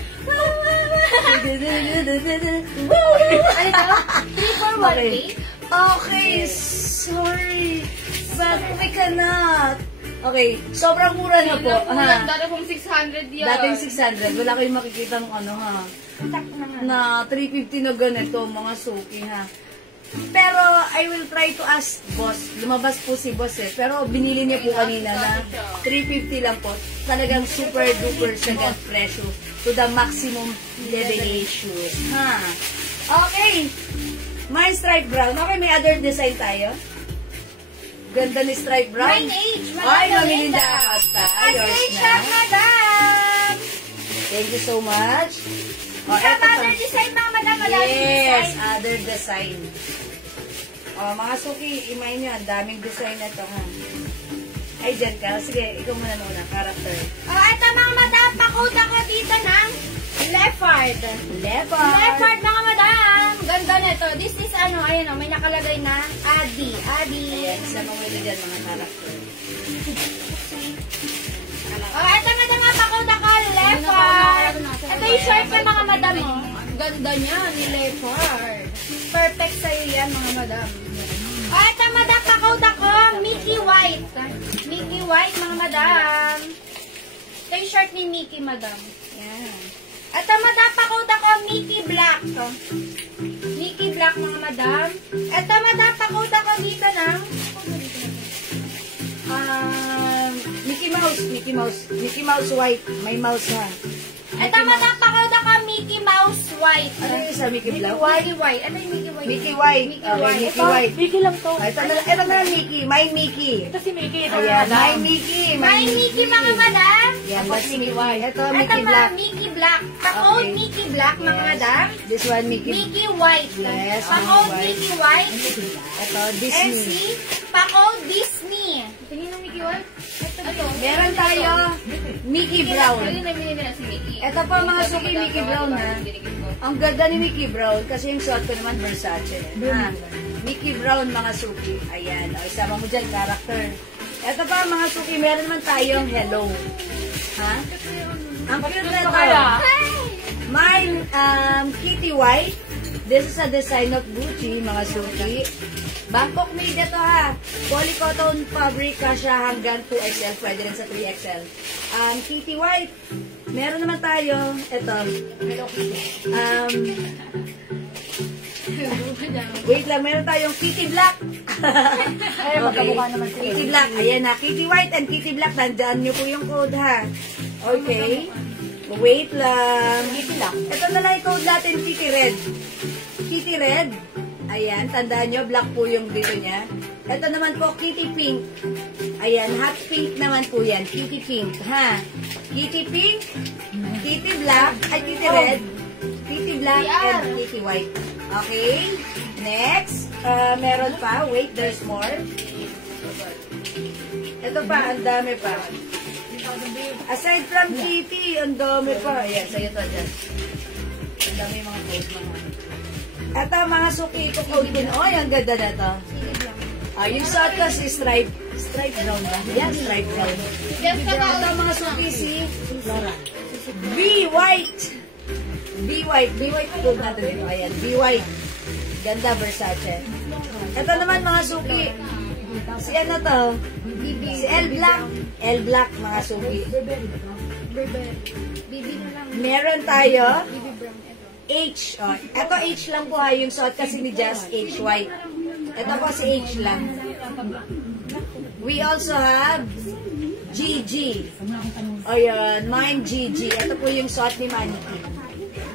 Ano ito? 3, 4, 1, Okay. Okay, sorry. But we cannot. Okay, sobrang mura na po. Ha? Dati pong 600 yan. Dating 600. Wala kayong makikita ng ano, ha? Na 350 na ganito, mga suki, ha? Pero, I will try to ask boss. Lumabas po si boss, eh. Pero, binili niya po kanina na 350 lang po. Talagang super duper siya get presyo to the maximum levelation. Ha? Okay. My stripe brown. Okay, may other design tayo? Ganda ni stripe brown. Mine age, Ay, Madam Mamilinda Melinda. Acosta. Yours Pasicha, na. madam. Thank you so much. Oh, Sa eto pa. other design, mga madam, Yes, other design. Oh, mga suki, imay nyo, ang daming design na ito, ha? Ay, dyan ka. Sige, ikaw muna, character. Ito mga madam, pakot ako dito ng leopard. Leopard. Leopard, mga madam. Ganda nito. This is ayan o, may nakalagay na Adi. Ayan, isa mga ito dyan, mga character. Ito madam, pakot ako leopard. Ito yung short ng mga madam o. Ganda niya, ni leopard. Perfect sa'yo yan, mga madam. Ito madam, pakot ako Mickey White. Mickey White, mga madam. Ito yung short ni Mickey, madam. Yan. Ito madam, pakot ako Mickey Black. Mickey Black, mga madam. Ito madam, pakot ako dito ng Mickey Mouse white. May mouse, ha? ito madam, pakot ako Mickey Mouse White. Ano yung isa, Mickey Black? Mickey White. Ano yung Mickey White? Mickey White. Mickey Okay, White. Mickey White. Mickey lang to. Ito na lang, Mickey. My Mickey. Ito si Mickey. Ito Ayan, na my Mickey. May Mickey, mga madam. Yan, that's Mickey White. Ito, Ito Mickey mga Black. Mickey Black. Pakot Okay. Mickey Black, mga madam. This one, Mickey. Mickey White. Yes, Pakot Mickey Mickey White. Ito, And Disney. see, pakot Disney. Tingin ng Mickey White. Ito. Meron tayo, Mickey Brown. Ayun, nabili na si Mickey. Ito pa mga suki Mickey Brown, ha? Ang ganda ni Mickey Brown kasi yung suot ko naman Versace. Ha? Mickey Brown, mga suki. Ayan. O, isama mo dyan, character. Ito pa mga suki, meron naman tayong hello. Ha? Ang cute na ito. Mine, Kitty White. This is a design of Gucci, mga suki. Bangkok made ito, ha. Polycotton fabric kasya hanggang 2XL. Pwede rin sa 3XL. Kitty White. Meron naman tayo, ito. Wait lang, meron tayong Kitty Black. Ay, magkamukha naman sila. Kitty Black. Ayan na, Kitty White and Kitty Black. Tandaan nyo po yung code, ha. Okay. Wait lang. Kitty lang. Ito na lang yung code natin, Kitty Red. Kitty Red. Ayan, tandaan nyo, black po yung dito niya. Ito naman po, Kitty Pink. Ayan, hot pink naman po yan. Kitty Pink, ha? Kitty Pink, Kitty Black, ay Kitty Red, Kitty Black, and Kitty White. Okay? Next, meron pa. Wait, there's more. Ito pa, ang dami pa. Aside from Kitty, ang dami pa. Ayan, sa'yo to dyan. Ang dami yung mga code mga. Ito, mga suki, ito code din. Oh, ang ganda na to. Yung suot ko si Stripe Brown ba? Yan, Stripe Brown. Ito, mga suki si B White. B White code natin dito. Ayan, B White. Ganda, Versace. Ito naman, mga suki. Si ano to? Si L Black, mga suki. Meron tayo H. Oh, ito H lang po, ha. Yung suot kasi ni Jazz, H White. Ito po si H lang. We also have GG. Ayan, mine GG. Ito po yung suot ni Manny.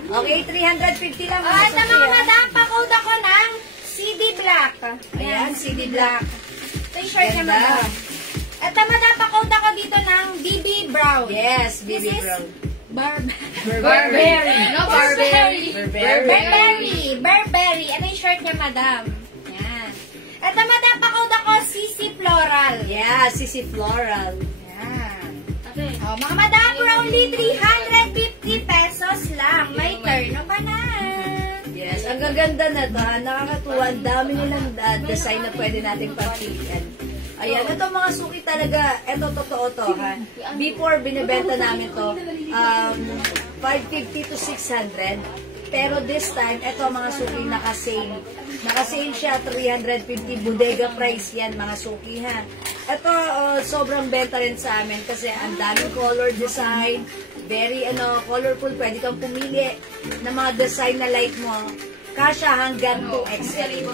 Okay, 350 lang. Ito mga madam, pakot ako ng CD Black. Black. Ayan, CD Black. Ito yung short niya, Ganda. madam. Ito, madam, pakod ako dito ng BB Brown. Yes, This BB is Brown. Burberry. No, Burberry. Burberry. Ito yung short niya, madam. Yan. Ito, madam, pakod ako CC Floral. Yeah, CC Floral. Yan. Oh, mga madam, only 350 pesos lang. May turno ka na. Yes, ang gaganda na to. Nakakatuwa. Ang dami nilang design na pwede nating pagpilian. Ayan, ito mga suki talaga. Ito, totoo to, ha. Before, binibenta namin to, 550 to 600. Pero this time, ito mga suki naka-sale. Naka-sale siya, 350. Bodega price yan, mga suki, ha. Ito, sobrang benta rin sa amin kasi ang daming color design. Very, colorful. Pwede kang pumili ng mga design na like mo. Kasha hanggang 2XL.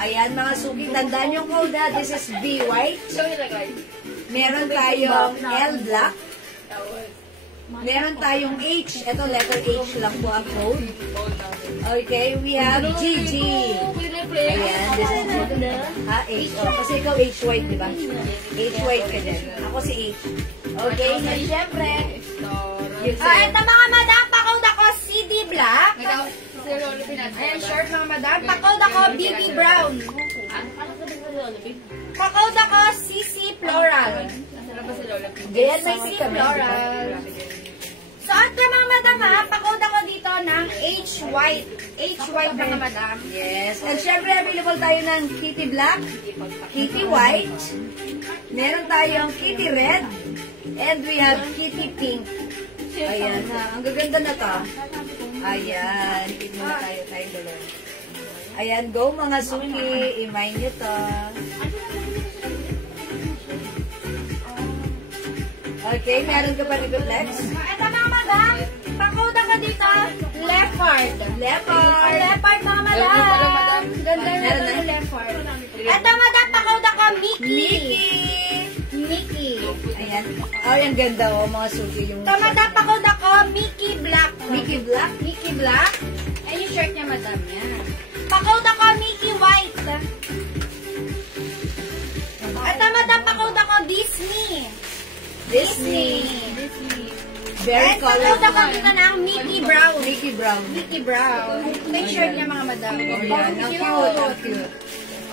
Ayan, mga suki. Tandaan yung code, ha. This is B white. So, ilagay. Meron tayong L black. Meron tayong H. Ito, letter H lang po ang code. Okay, we have GG. Ayan, this is ha, H. Oh, kasi ikaw H white, di ba? H white ka din. Ako si H. Okay, na syempre. Ito mga madam, pakod ako CD Black. Ikaw, si Lolo Pinat. Ayan, short mga madam. Pakod ako BB Brown. Pakod ako CC Floral. Nasarap ba si Lolo Pinat? Ganyan may CC si kami. Floral. So, at mga madam ha, pakod ako dito ng H white. H white mga madam. Yes. And syempre, available tayo ng Kitty Black, Kitty White, meron tayong Kitty Red, and we have Kitty Pink. Ayan ha. Ang gaganda na to. Ayan. Ikit muna tayo tayong dalawa. Ayan, go mga suki. I-mind nyo to. Okay, meron ka pa nag-flex? Ito mga madam, pakod ako dito leopard. Leopard. Leopard mga madam. Ganda na ito yung leopard. Ito madam, pakod ako Mickey. Mickey. Ayan. Oh, yung ganda oh, mga suki. Yung Ito madam, pakod ako Mickey Black. Mickey Black. Mickey Black. Ay, yung shirt niya madam yan. Pakod ako Mickey White. Ito madam, pakod ako Disney. Disney. Very Pakod colorful. ako dito ng Mickey Brown. Mickey Brown. Mickey Brown. Ito yung shirt niya mga madam. Oh, yan. Ang cute. Ang cute.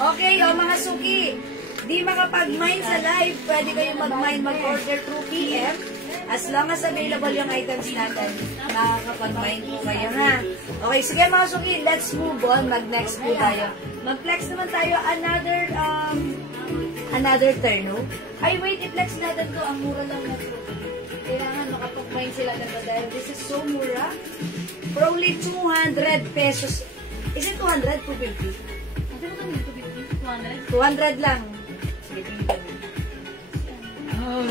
Okay, mga suki. Di makapag-mine sa live, pwede kayo mag-mine, mag-order through PM. As long as available yung items natin, makakapag-mine po kayo, ha? Okay, sige mga suki, let's move on. Mag-next po tayo. Mag-flex naman tayo another turno. Ay, wait, i-flex natin to. Ang mura lang na to. Kailangan makapag-mine sila na to dahil this is so mura. For only 200 pesos. Is it 200? 250? 200 lang. Oh,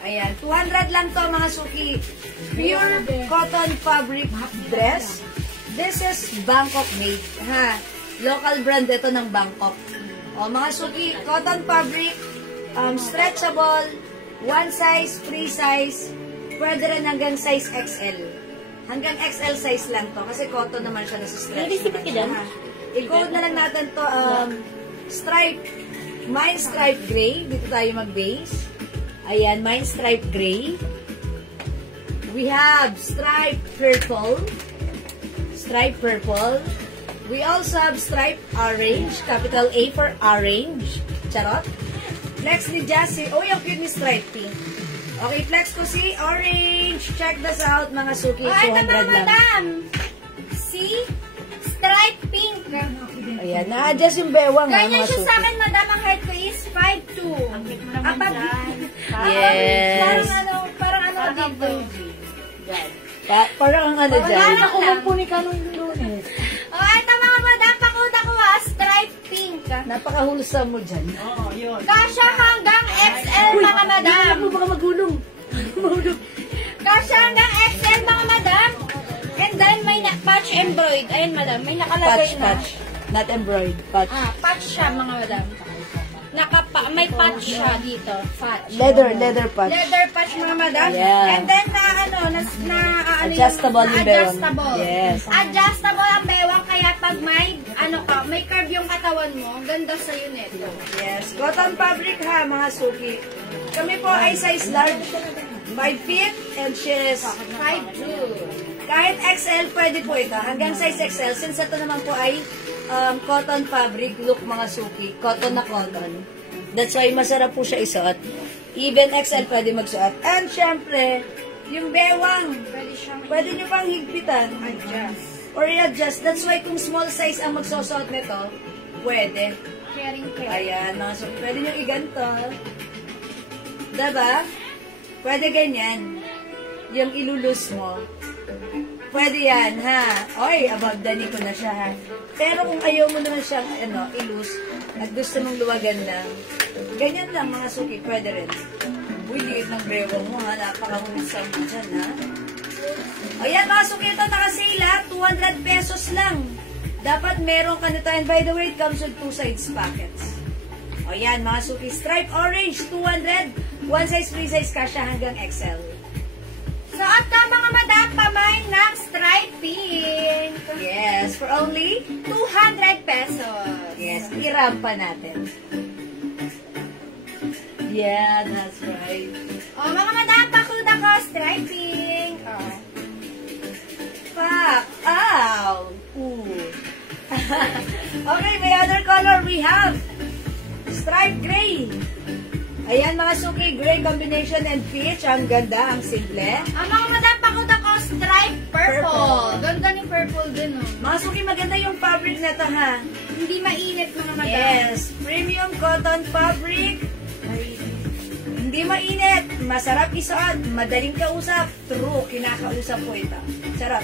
ayan, 200 lang to mga suki. Pure cotton fabric dress. This is Bangkok made, ha? Local brand ito ng Bangkok. O mga suki, cotton fabric, stretchable, one size, free size, pwede rin hanggang size XL. Hanggang XL size lang to, kasi cotton naman siya, nasa stretch naman siya, ha? I-code na lang natin to, stripe, mine stripe gray. Dito tayo mag-base. Ayan, mine stripe gray. We have stripe purple. Stripe purple. We also have stripe orange. Capital A for orange. Charot. Flex ni Jassy. Oh, yung cute ni stripe pink. Okay, flex ko si orange. Check this out, mga suki. 200 Ito mga lang. madam. See? Stripe pink. Ayan, na-adjust yung bewang, ha, Ganyan mga siya suki. sa akin, madam. Ang height ko is 5'2". Yes. Parang ano dito. Parang ang ano dyan. Parang ako Kumpuni ka nung Lunes. Oh, ito mga madam. Pakuda ko stripe pink. Napakahulsam mo dyan. Kasha hanggang XL mga madam. Ano baka magulong? Kasha hanggang XL mga madam. And then may patch embroid. Ayun madam, may nakalagay na. Patch. Not embroid. Patch. Patch siya mga madam. May patch siya dito. Patch. Leather patch. Leather patch mga madam. Yeah. And then Adjustable yung bewang. Adjustable. Yes. Adjustable ang bewang kaya kaya pag may, may curve yung katawan mo, ang ganda sa'yo nito. Yes, cotton fabric ha, mga suki. Kami po ay size large, 5 feet, and she's 5'2". kahit XL, pwede po ito. Hanggang size XL, since ito naman po ay cotton fabric look, mga suki. Cotton na cotton. That's why masarap po siya isuot. Even XL pwede magsuot. And syempre, yung bewang, pwede nyo pang higpitan. Or i-adjust. That's why kung small size ang magsusuot nito, pwede. Caring. Ayan, mga suki. Pwede nyo iganto. Diba? Pwede ganyan. Yung ilulus mo. Pwede yan, ha? Oy, above the knee ko na siya, ha? Pero kung ayaw mo naman siyang, ilus, at gusto mong luwagan lang, ganyan lang, mga suki, pwede rin. Uy, liit ng bewang mo, ha? Napakamunisang mo dyan, ha? O yan, mga suki, ito naka-sale, ha? 200 pesos lang. Dapat meron ka nito. And by the way, it comes with 2 sides pockets. O yan, mga suki, stripe orange, 200. One size, free size ka siya hanggang XL. So, at ka mga madam, pamay ng striping. Yes, for only 200 pesos. yes, irampa natin. Yeah, that's right. O, mga madam, pakuda ko, striping. Pak! Ow! Ooh. Okay, may other color we have. Stripe gray. Ayan, mga suki, gray combination and peach. Ang ganda, ang simple. Ang mga madam, pakuda ko, stripe purple. Ganda ni purple din, oh. Mga suki, maganda yung fabric na ito, ha? Hindi mainit, mga madam. Yes, premium cotton fabric. Hindi mainit, masarap isuot, madaling kausap. True, kinakausap po ito. Sarap.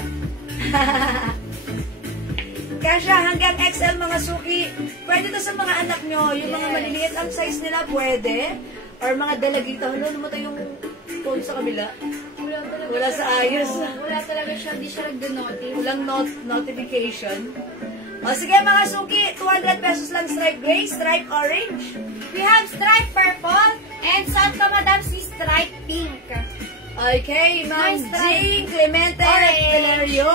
Kasya hanggang XL, mga suki. Pwede to sa mga anak nyo. Yung mga maliliit ang size nila, pwede. Or mga dalagita. Ano naman ito yung phone sa kabila? Wala sa ayos. Wala talaga siya, hindi siya nag-denote. Walang notification. O sige, mga suki, 200 pesos lang stripe gray, stripe orange. We have stripe purple and suot ko, madam, si stripe pink. Okay, Ma'am Nice stripe. Jean Clemente Orange. Valerio,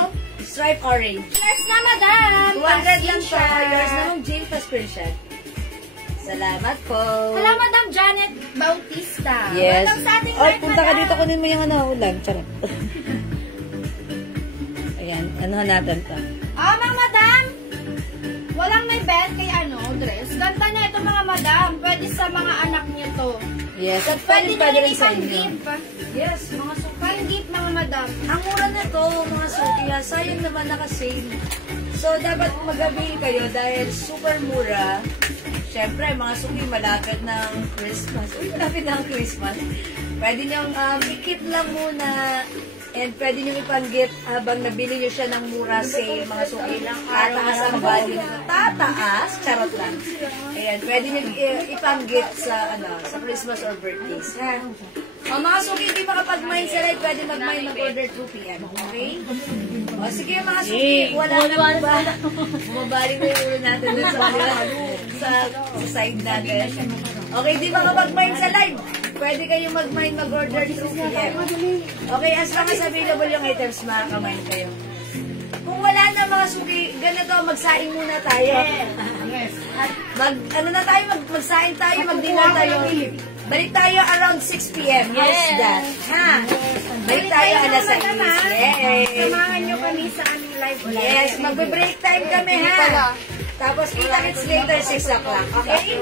stripe orange. Yours na, madam. 200 lang Pasensya. siya. Yours na, Ma'am Jean Paspensian. Salamat po. Hello, Madam Janet Bautista. Yes. Welcome sa ating Oy, live, punta ka madam. dito, kunin mo yung ulam. Charot. Ayan, anuhan natin to. Ah, mga madam. Walang may belt kay dress. Ganda niya ito, mga madam. Pwede sa mga anak niyo to. Yes, at Pwede pwede niyo rin sa inyo. ipang-gift. Yes, mga suki. Pang-gift, mga madam. Ang mura na to, mga suki. Sayang naman naka-sale. So, dapat mag-avail kayo dahil super mura. Siyempre, mga suki, malapit ng Christmas. Uy, malapit ng Christmas. Pwede niyong i-keep lang muna. And pwede niyong ipang-gift habang nabili niyo siya ng mura sale, mga suki. Tataas ang value nito. Tataas? Charot lang. Ayan, pwede niyong ipang-gift sa, sa Christmas or birthdays. Ha? O, mga suki, hindi makapag-mine sa live, pwede mag-mine mag-order 2 p.m. Okay? O, sige mga suki, wala na ba? Bumabaling na yung ulo natin dun sa side natin. Okay, di makapag-mine sa live. Pwede kayong mag-mine mag-order 2 p.m. Okay, as long as available yung items, makaka-mine kayo. Kung wala na mga suki, ganito, magsaing muna tayo. Magsaing tayo, mag-dinner tayo. Balik tayo around 6 p.m. Yes, that. Ha? Balik tayo alas 6. Yes. Samahan niyo kami sa aming live. Yes, magbe-break time kami, ha? Tapos kita-kits later 6 o'clock. Okay?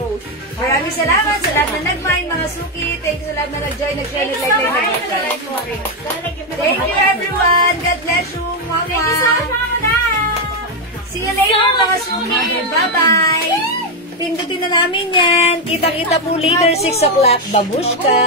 Maraming salamat sa lahat na nag-mine, mga suki. Thank you sa lahat na nag-join, nag-share, nag-like. Thank you, everyone. God bless you, Mama. Thank you so much, mga madam. See you later, mga suki. Bye-bye. Pindutin na namin yan. Kita-kita po later, 6 o'clock. Babushka!